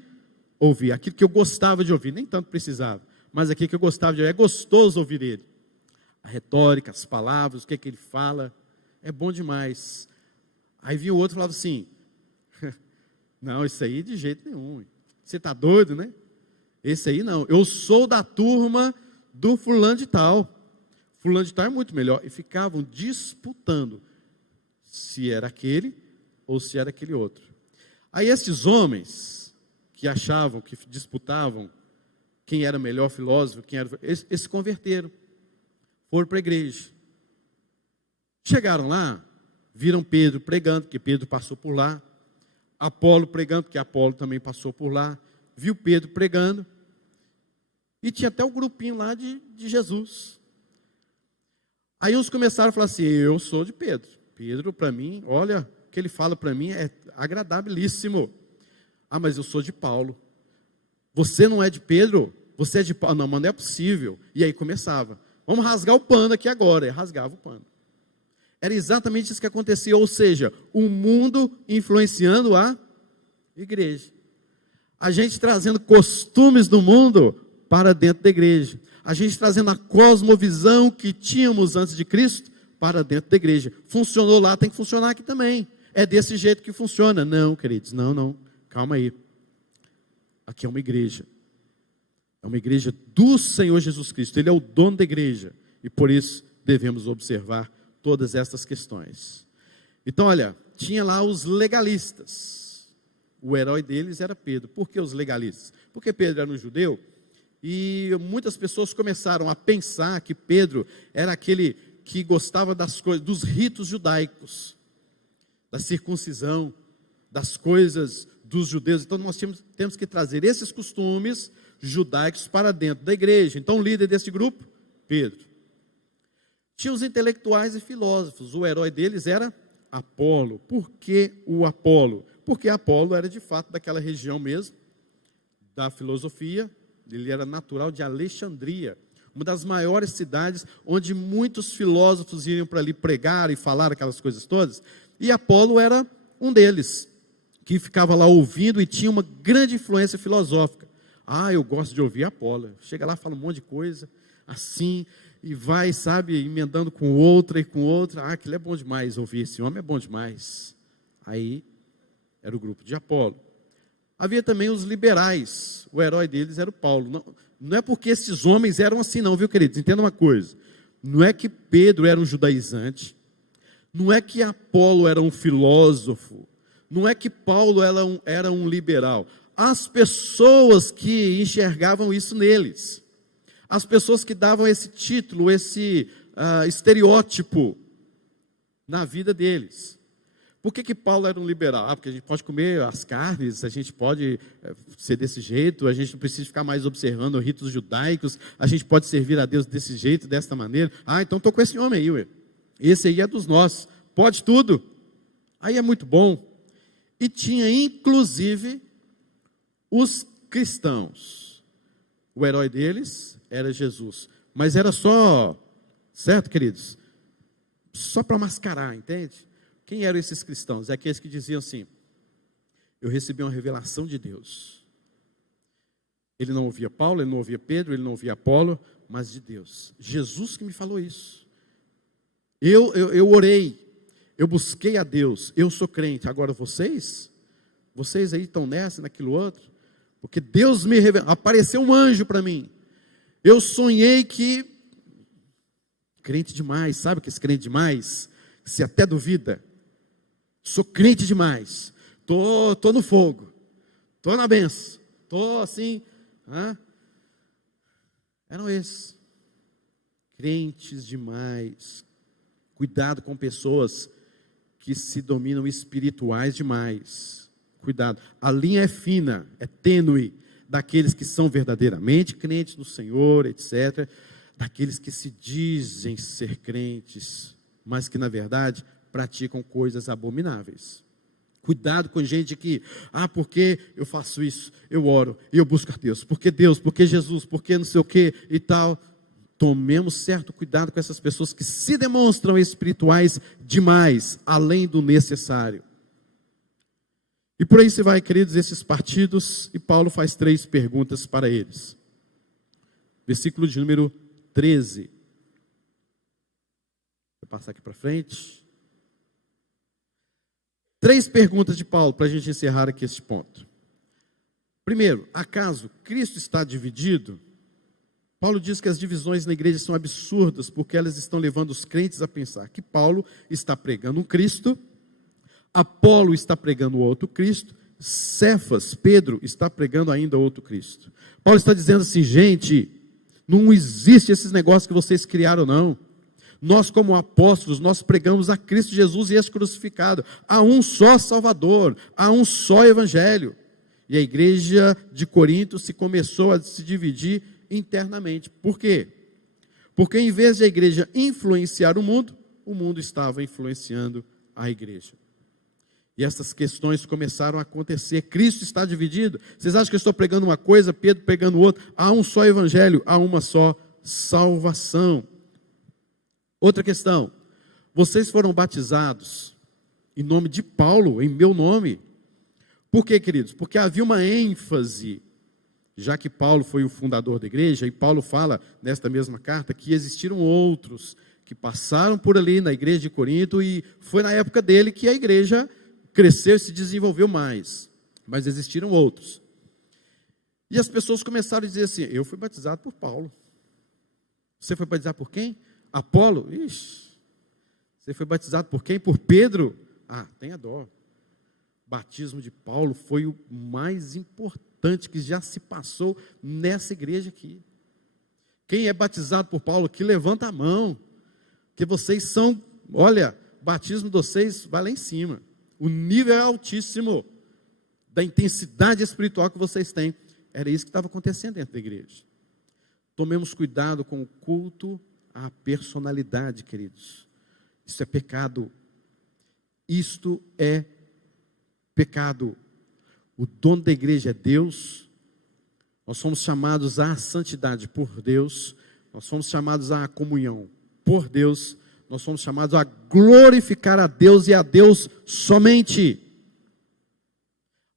ouvir, aquilo que eu gostava de ouvir, nem tanto precisava, mas aqui que eu gostava de ouvir, é gostoso ouvir ele. A retórica, as palavras, o que ele fala, é bom demais. Aí vinha o outro e falava assim, não, isso aí de jeito nenhum, você está doido, né? Esse aí não, eu sou da turma do fulano de tal é muito melhor. E ficavam disputando se era aquele ou se era aquele outro. Aí esses homens que achavam, que disputavam quem era o melhor filósofo, eles se converteram, foram para a igreja. Chegaram lá, viram Pedro pregando, porque Pedro passou por lá, Apolo pregando, porque Apolo também passou por lá, viu Pedro pregando, e tinha até o grupinho lá de Jesus. Aí uns começaram a falar assim, eu sou de Pedro. Pedro, para mim, olha, o que ele fala para mim é agradabilíssimo. Ah, mas eu sou de Paulo. Você não é de Pedro? Você é de Paulo? Não, mas não é possível. E aí começava. Vamos rasgar o pano aqui agora. E rasgava o pano. Era exatamente isso que acontecia. Ou seja, o mundo influenciando a igreja. A gente trazendo costumes do mundo para dentro da igreja. A gente trazendo a cosmovisão que tínhamos antes de Cristo para dentro da igreja. Funcionou lá, tem que funcionar aqui também. É desse jeito que funciona. Não, queridos, não. Calma aí. Aqui é uma igreja. É uma igreja do Senhor Jesus Cristo. Ele é o dono da igreja. E por isso devemos observar todas estas questões. Então, olha, tinha lá os legalistas. O herói deles era Pedro. Por que os legalistas? Porque Pedro era um judeu. E muitas pessoas começaram a pensar que Pedro era aquele que gostava das coisas, dos ritos judaicos, da circuncisão, das coisas dos judeus. Então nós temos que trazer esses costumes judaicos para dentro da igreja. Então o líder desse grupo, Pedro. Tinha os intelectuais e filósofos. O herói deles era Apolo. Por que o Apolo? Porque Apolo era de fato daquela região mesmo, da filosofia. Ele era natural de Alexandria, uma das maiores cidades onde muitos filósofos iam para ali pregar e falar aquelas coisas todas. E Apolo era um deles, que ficava lá ouvindo e tinha uma grande influência filosófica. Ah, eu gosto de ouvir Apolo. Chega lá, fala um monte de coisa, assim, e vai, sabe, emendando com outra e com outra. Ah, aquilo é bom demais ouvir, esse homem é bom demais. Aí, era o grupo de Apolo. Havia também os liberais, o herói deles era o Paulo. Não é porque esses homens eram assim não, viu, queridos? Entenda uma coisa, não é que Pedro era um judaizante, não é que Apolo era um filósofo, não é que Paulo era um liberal. As pessoas que enxergavam isso neles, as pessoas que davam esse título, esse estereótipo na vida deles. Por que Paulo era um liberal? Ah, porque a gente pode comer as carnes, a gente pode ser desse jeito, a gente não precisa ficar mais observando ritos judaicos, a gente pode servir a Deus desse jeito, desta maneira. Ah, então estou com esse homem aí, ué. Esse aí é dos nossos, pode tudo. Aí é muito bom. E tinha inclusive os cristãos. O herói deles era Jesus. Mas era só, certo, queridos? Só para mascarar, entende? Quem eram esses cristãos? É aqueles que diziam assim, eu recebi uma revelação de Deus. Ele não ouvia Paulo, ele não ouvia Pedro, ele não ouvia Apolo, mas de Deus. Jesus que me falou isso. Eu orei, eu busquei a Deus, eu sou crente. Agora vocês aí estão nessa, naquilo outro, porque Deus me revelou, apareceu um anjo para mim. Eu sonhei que, crente demais, sabe que esse crente demais, se até duvida, sou crente demais, tô no fogo, tô na benção, tô assim, eram esses, crentes demais. Cuidado com pessoas que se dominam espirituais demais, cuidado, a linha é fina, é tênue, daqueles que são verdadeiramente crentes no Senhor, etc., daqueles que se dizem ser crentes, mas que na verdade praticam coisas abomináveis. Cuidado com gente que, porque eu faço isso, eu oro, e eu busco a Deus, porque Jesus, porque não sei o que e tal. Tomemos certo cuidado com essas pessoas que se demonstram espirituais demais, além do necessário. E por aí se vai, queridos, esses partidos, e Paulo faz 3 perguntas para eles. versículo de número 13. Vou passar aqui para frente. 3 perguntas de Paulo para a gente encerrar aqui este ponto. Primeiro, acaso Cristo está dividido? Paulo diz que as divisões na igreja são absurdas, porque elas estão levando os crentes a pensar que Paulo está pregando um Cristo, Apolo está pregando outro Cristo, Cefas, Pedro, está pregando ainda outro Cristo. Paulo está dizendo assim, gente, não existe esses negócios que vocês criaram não. Nós como apóstolos, nós pregamos a Cristo Jesus e esse crucificado. Há um só Salvador, há um só Evangelho. E a igreja de Corinto começou a se dividir internamente. Por quê? Porque em vez de a igreja influenciar o mundo estava influenciando a igreja. E essas questões começaram a acontecer. Cristo está dividido. Vocês acham que eu estou pregando uma coisa, Pedro pregando outra? Há um só evangelho, há uma só salvação. Outra questão. Vocês foram batizados em nome de Paulo, em meu nome. Por quê, queridos? Porque havia uma ênfase, já que Paulo foi o fundador da igreja, e Paulo fala nesta mesma carta que existiram outros que passaram por ali na igreja de Corinto, e foi na época dele que a igreja cresceu e se desenvolveu mais, mas existiram outros. E as pessoas começaram a dizer assim, eu fui batizado por Paulo. Você foi batizado por quem? Apolo? Ixi. Você foi batizado por quem? Por Pedro? Ah, tenha dó. O batismo de Paulo foi o mais importante que já se passou nessa igreja aqui. Quem é batizado por Paulo aqui, levanta a mão, que vocês são, olha, o batismo de vocês vai lá em cima. O nível é altíssimo da intensidade espiritual que vocês têm. Era isso que estava acontecendo dentro da igreja. Tomemos cuidado com o culto à personalidade, queridos. Isso é pecado. Isto é pecado. O dono da igreja é Deus. Nós somos chamados à santidade por Deus. Nós somos chamados à comunhão por Deus. Nós somos chamados a glorificar a Deus e a Deus somente.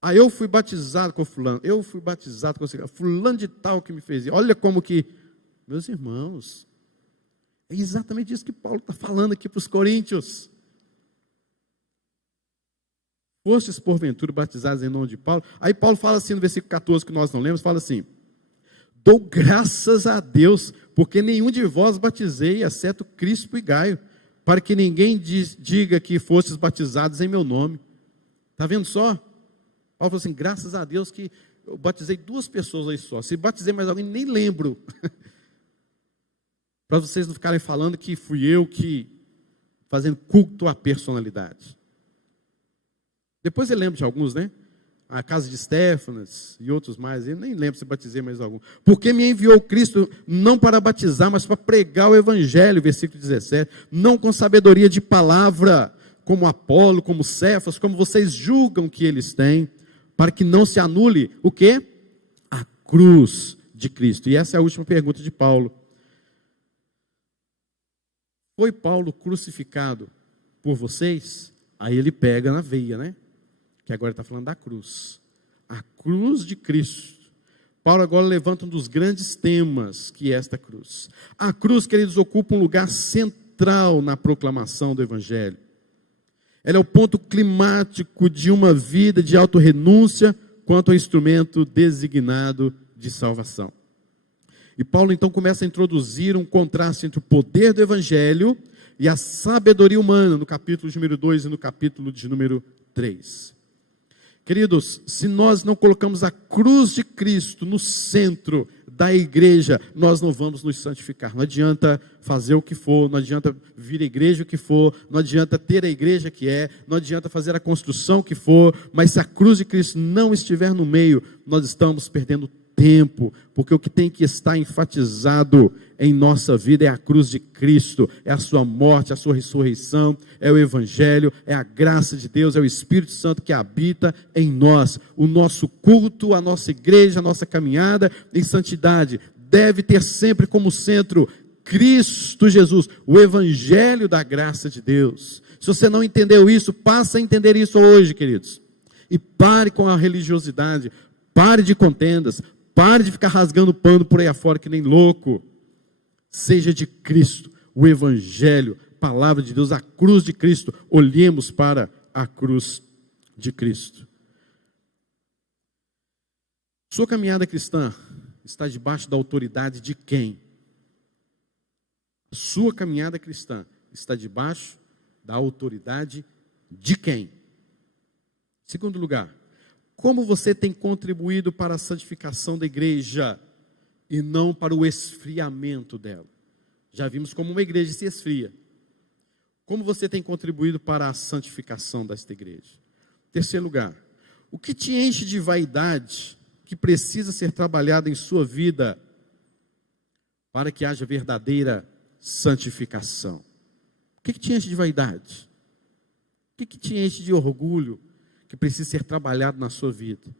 Ah, eu fui batizado com fulano, eu fui batizado com fulano de tal que me fez. Olha como que, meus irmãos, é exatamente isso que Paulo está falando aqui para os coríntios. Fostes porventura batizados em nome de Paulo. Aí Paulo fala assim no versículo 14, que nós não lemos, fala assim, dou graças a Deus, porque nenhum de vós batizei, exceto Crispo e Gaio, para que ninguém diga que fostes batizados em meu nome. Está vendo só? Paulo falou assim, graças a Deus que eu batizei 2 pessoas aí só. Se batizei mais alguém, nem lembro. Para vocês não ficarem falando que fui eu que, fazendo culto à personalidade. Depois eu lembro de alguns, né? A casa de Estéfanas e outros mais, eu nem lembro se batizei mais algum. Porque me enviou Cristo não para batizar, mas para pregar o evangelho, versículo 17, não com sabedoria de palavra, como Apolo, como Cefas, como vocês julgam que eles têm, para que não se anule o quê? A cruz de Cristo. E essa é a última pergunta de Paulo. Foi Paulo crucificado por vocês? Aí ele pega na veia, né? Que agora está falando da cruz. A cruz de Cristo. Paulo agora levanta um dos grandes temas, que é esta cruz. A cruz, queridos, ocupa um lugar central na proclamação do Evangelho. Ela é o ponto climático de uma vida de autorrenúncia quanto ao instrumento designado de salvação. E Paulo então começa a introduzir um contraste entre o poder do Evangelho e a sabedoria humana, no capítulo de número 2 e no capítulo de número 3. Queridos, se nós não colocamos a cruz de Cristo no centro da igreja, nós não vamos nos santificar. Não adianta fazer o que for, não adianta vir a igreja o que for, não adianta ter a igreja que é, não adianta fazer a construção que for, mas se a cruz de Cristo não estiver no meio, nós estamos perdendo tempo, porque o que tem que estar enfatizado em nossa vida é a cruz de Cristo, é a sua morte, a sua ressurreição, é o Evangelho, é a graça de Deus, é o Espírito Santo que habita em nós. O nosso culto, a nossa igreja, a nossa caminhada em santidade deve ter sempre como centro Cristo Jesus, o Evangelho da graça de Deus. Se você não entendeu isso, passa a entender isso hoje, queridos, e pare com a religiosidade, pare de contendas, Pare de ficar rasgando pano por aí afora que nem louco. Seja de Cristo, o Evangelho, palavra de Deus, a cruz de Cristo. Olhemos para a cruz de Cristo. Sua caminhada cristã está debaixo da autoridade de quem? Sua caminhada cristã está debaixo da autoridade de quem? Segundo lugar, como você tem contribuído para a santificação da igreja e não para o esfriamento dela? Já vimos como uma igreja se esfria. Como você tem contribuído para a santificação desta igreja? Terceiro lugar, o que te enche de vaidade que precisa ser trabalhada em sua vida para que haja verdadeira santificação? O que te enche de vaidade? O que te enche de orgulho que precisa ser trabalhado na sua vida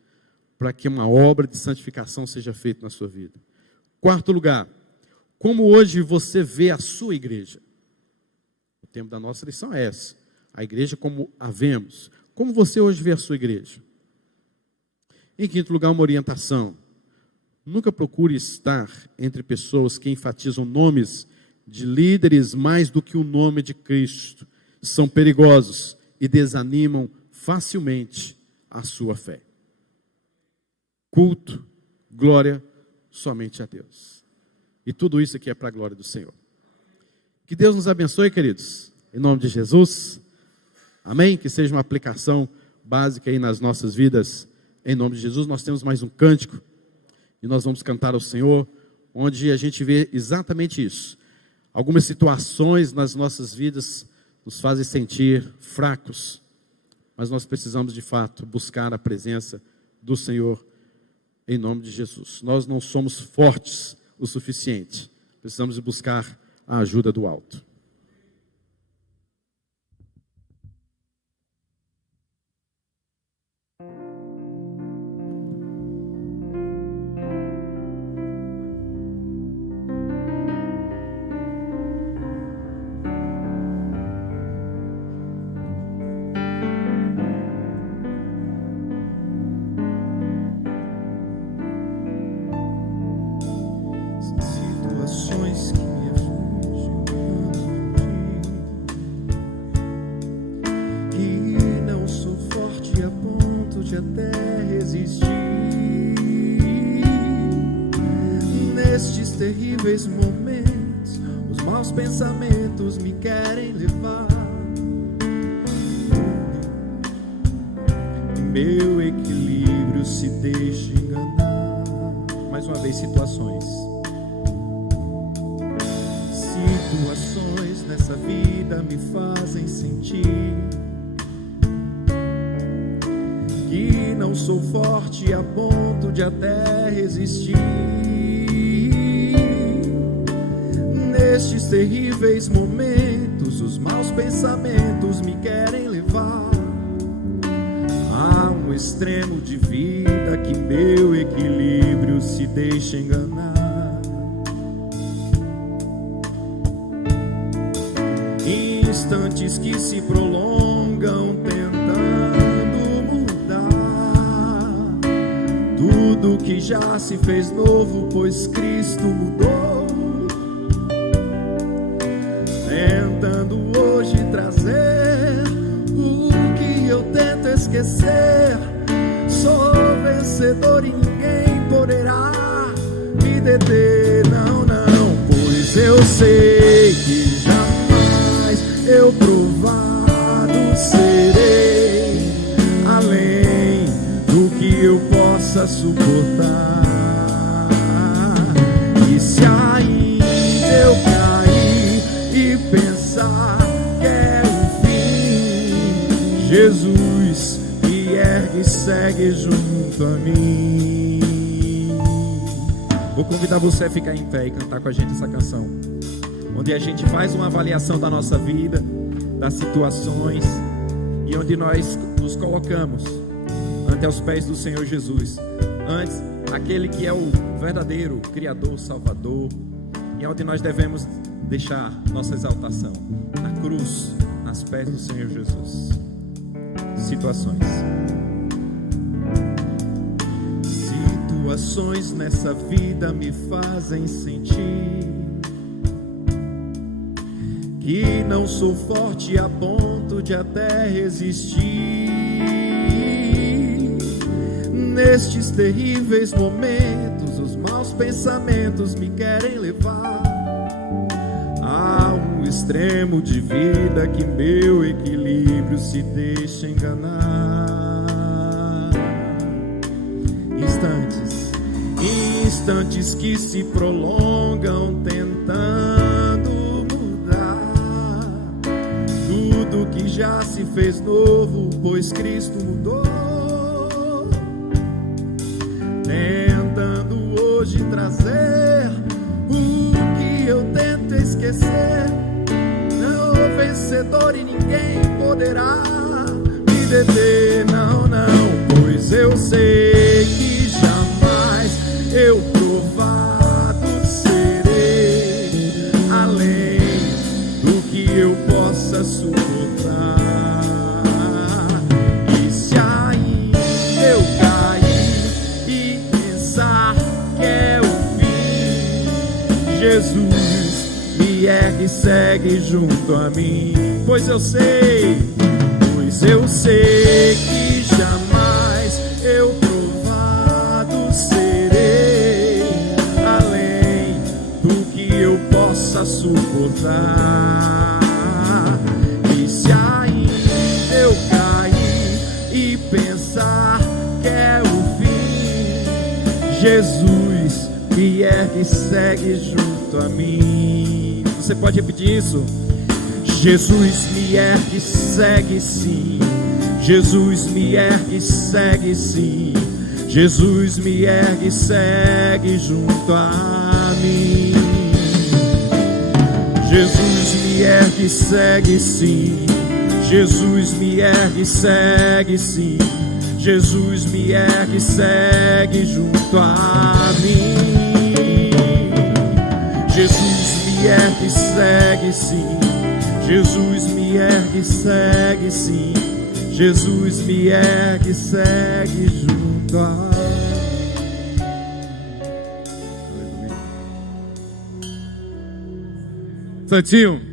para que uma obra de santificação seja feita na sua vida? Quarto lugar, como hoje você vê a sua igreja? O tema da nossa lição é essa, a igreja como a vemos. Como você hoje vê a sua igreja? Em quinto lugar, uma orientação. Nunca procure estar entre pessoas que enfatizam nomes de líderes mais do que o nome de Cristo. São perigosos e desanimam facilmente a sua fé. Culto, glória somente a Deus. E tudo isso aqui é para a glória do Senhor. Que Deus nos abençoe, queridos. Em nome de Jesus. Amém? Que seja uma aplicação básica aí nas nossas vidas. Em nome de Jesus, nós temos mais um cântico e nós vamos cantar ao Senhor, onde a gente vê exatamente isso. Algumas situações nas nossas vidas nos fazem sentir fracos, mas nós precisamos de fato buscar a presença do Senhor em nome de Jesus. Nós não somos fortes o suficiente, precisamos de buscar a ajuda do alto. Terríveis momentos, os maus pensamentos me querem levar. E meu equilíbrio se deixa enganar. Mais uma vez, situações nessa vida me fazem sentir que não sou forte a ponto de até resistir. Nestes terríveis momentos, os maus pensamentos me querem levar a um extremo de vida que meu equilíbrio se deixa enganar. Instantes que se prolongam tentando mudar tudo que já se fez novo, pois Cristo mudou. Tentando hoje trazer o que eu tento esquecer. Sou vencedor e ninguém poderá me deter. Não, não, pois eu sei que jamais eu provado serei além do que eu possa suportar. E se ainda eu cair e pensar que é o fim, Jesus me ergue e segue junto a mim. Vou convidar você a ficar em pé e cantar com a gente essa canção, onde a gente faz uma avaliação da nossa vida, das situações, e onde nós nos colocamos ante os pés do Senhor Jesus, antes aquele que é o verdadeiro Criador, Salvador, e onde nós devemos deixar nossa exaltação na cruz, nas pés do Senhor Jesus. Situações provações nessa vida me fazem sentir que não sou forte a ponto de até resistir. Nestes terríveis momentos, os maus pensamentos me querem levar a um extremo de vida que meu equilíbrio se deixa enganar. Instantes que se prolongam tentando mudar tudo que já se fez novo, pois Cristo mudou. Tentando hoje trazer o que eu tento esquecer. Não vencedor e ninguém poderá me deter, não, pois eu sei que jamais eu provado serei além do que eu possa suportar. E se ainda eu cair e pensar que é o fim, Jesus me ergue e segue junto a mim. Pois eu sei que jamais eu provado serei além do que eu possa suportar. E se ainda eu cair e pensar que é o fim, Jesus me ergue e segue junto a mim. Você pode repetir isso? Jesus me ergue e segue sim. Jesus me ergue e segue sim. Jesus me ergue e segue junto a mim. Jesus me ergue e segue sim. Jesus me ergue e segue sim. Jesus me ergue e segue junto a mim. Jesus me ergue e segue sim. Jesus me ergue e segue sim. Jesus me ergue e segue junto a mim. Santinho.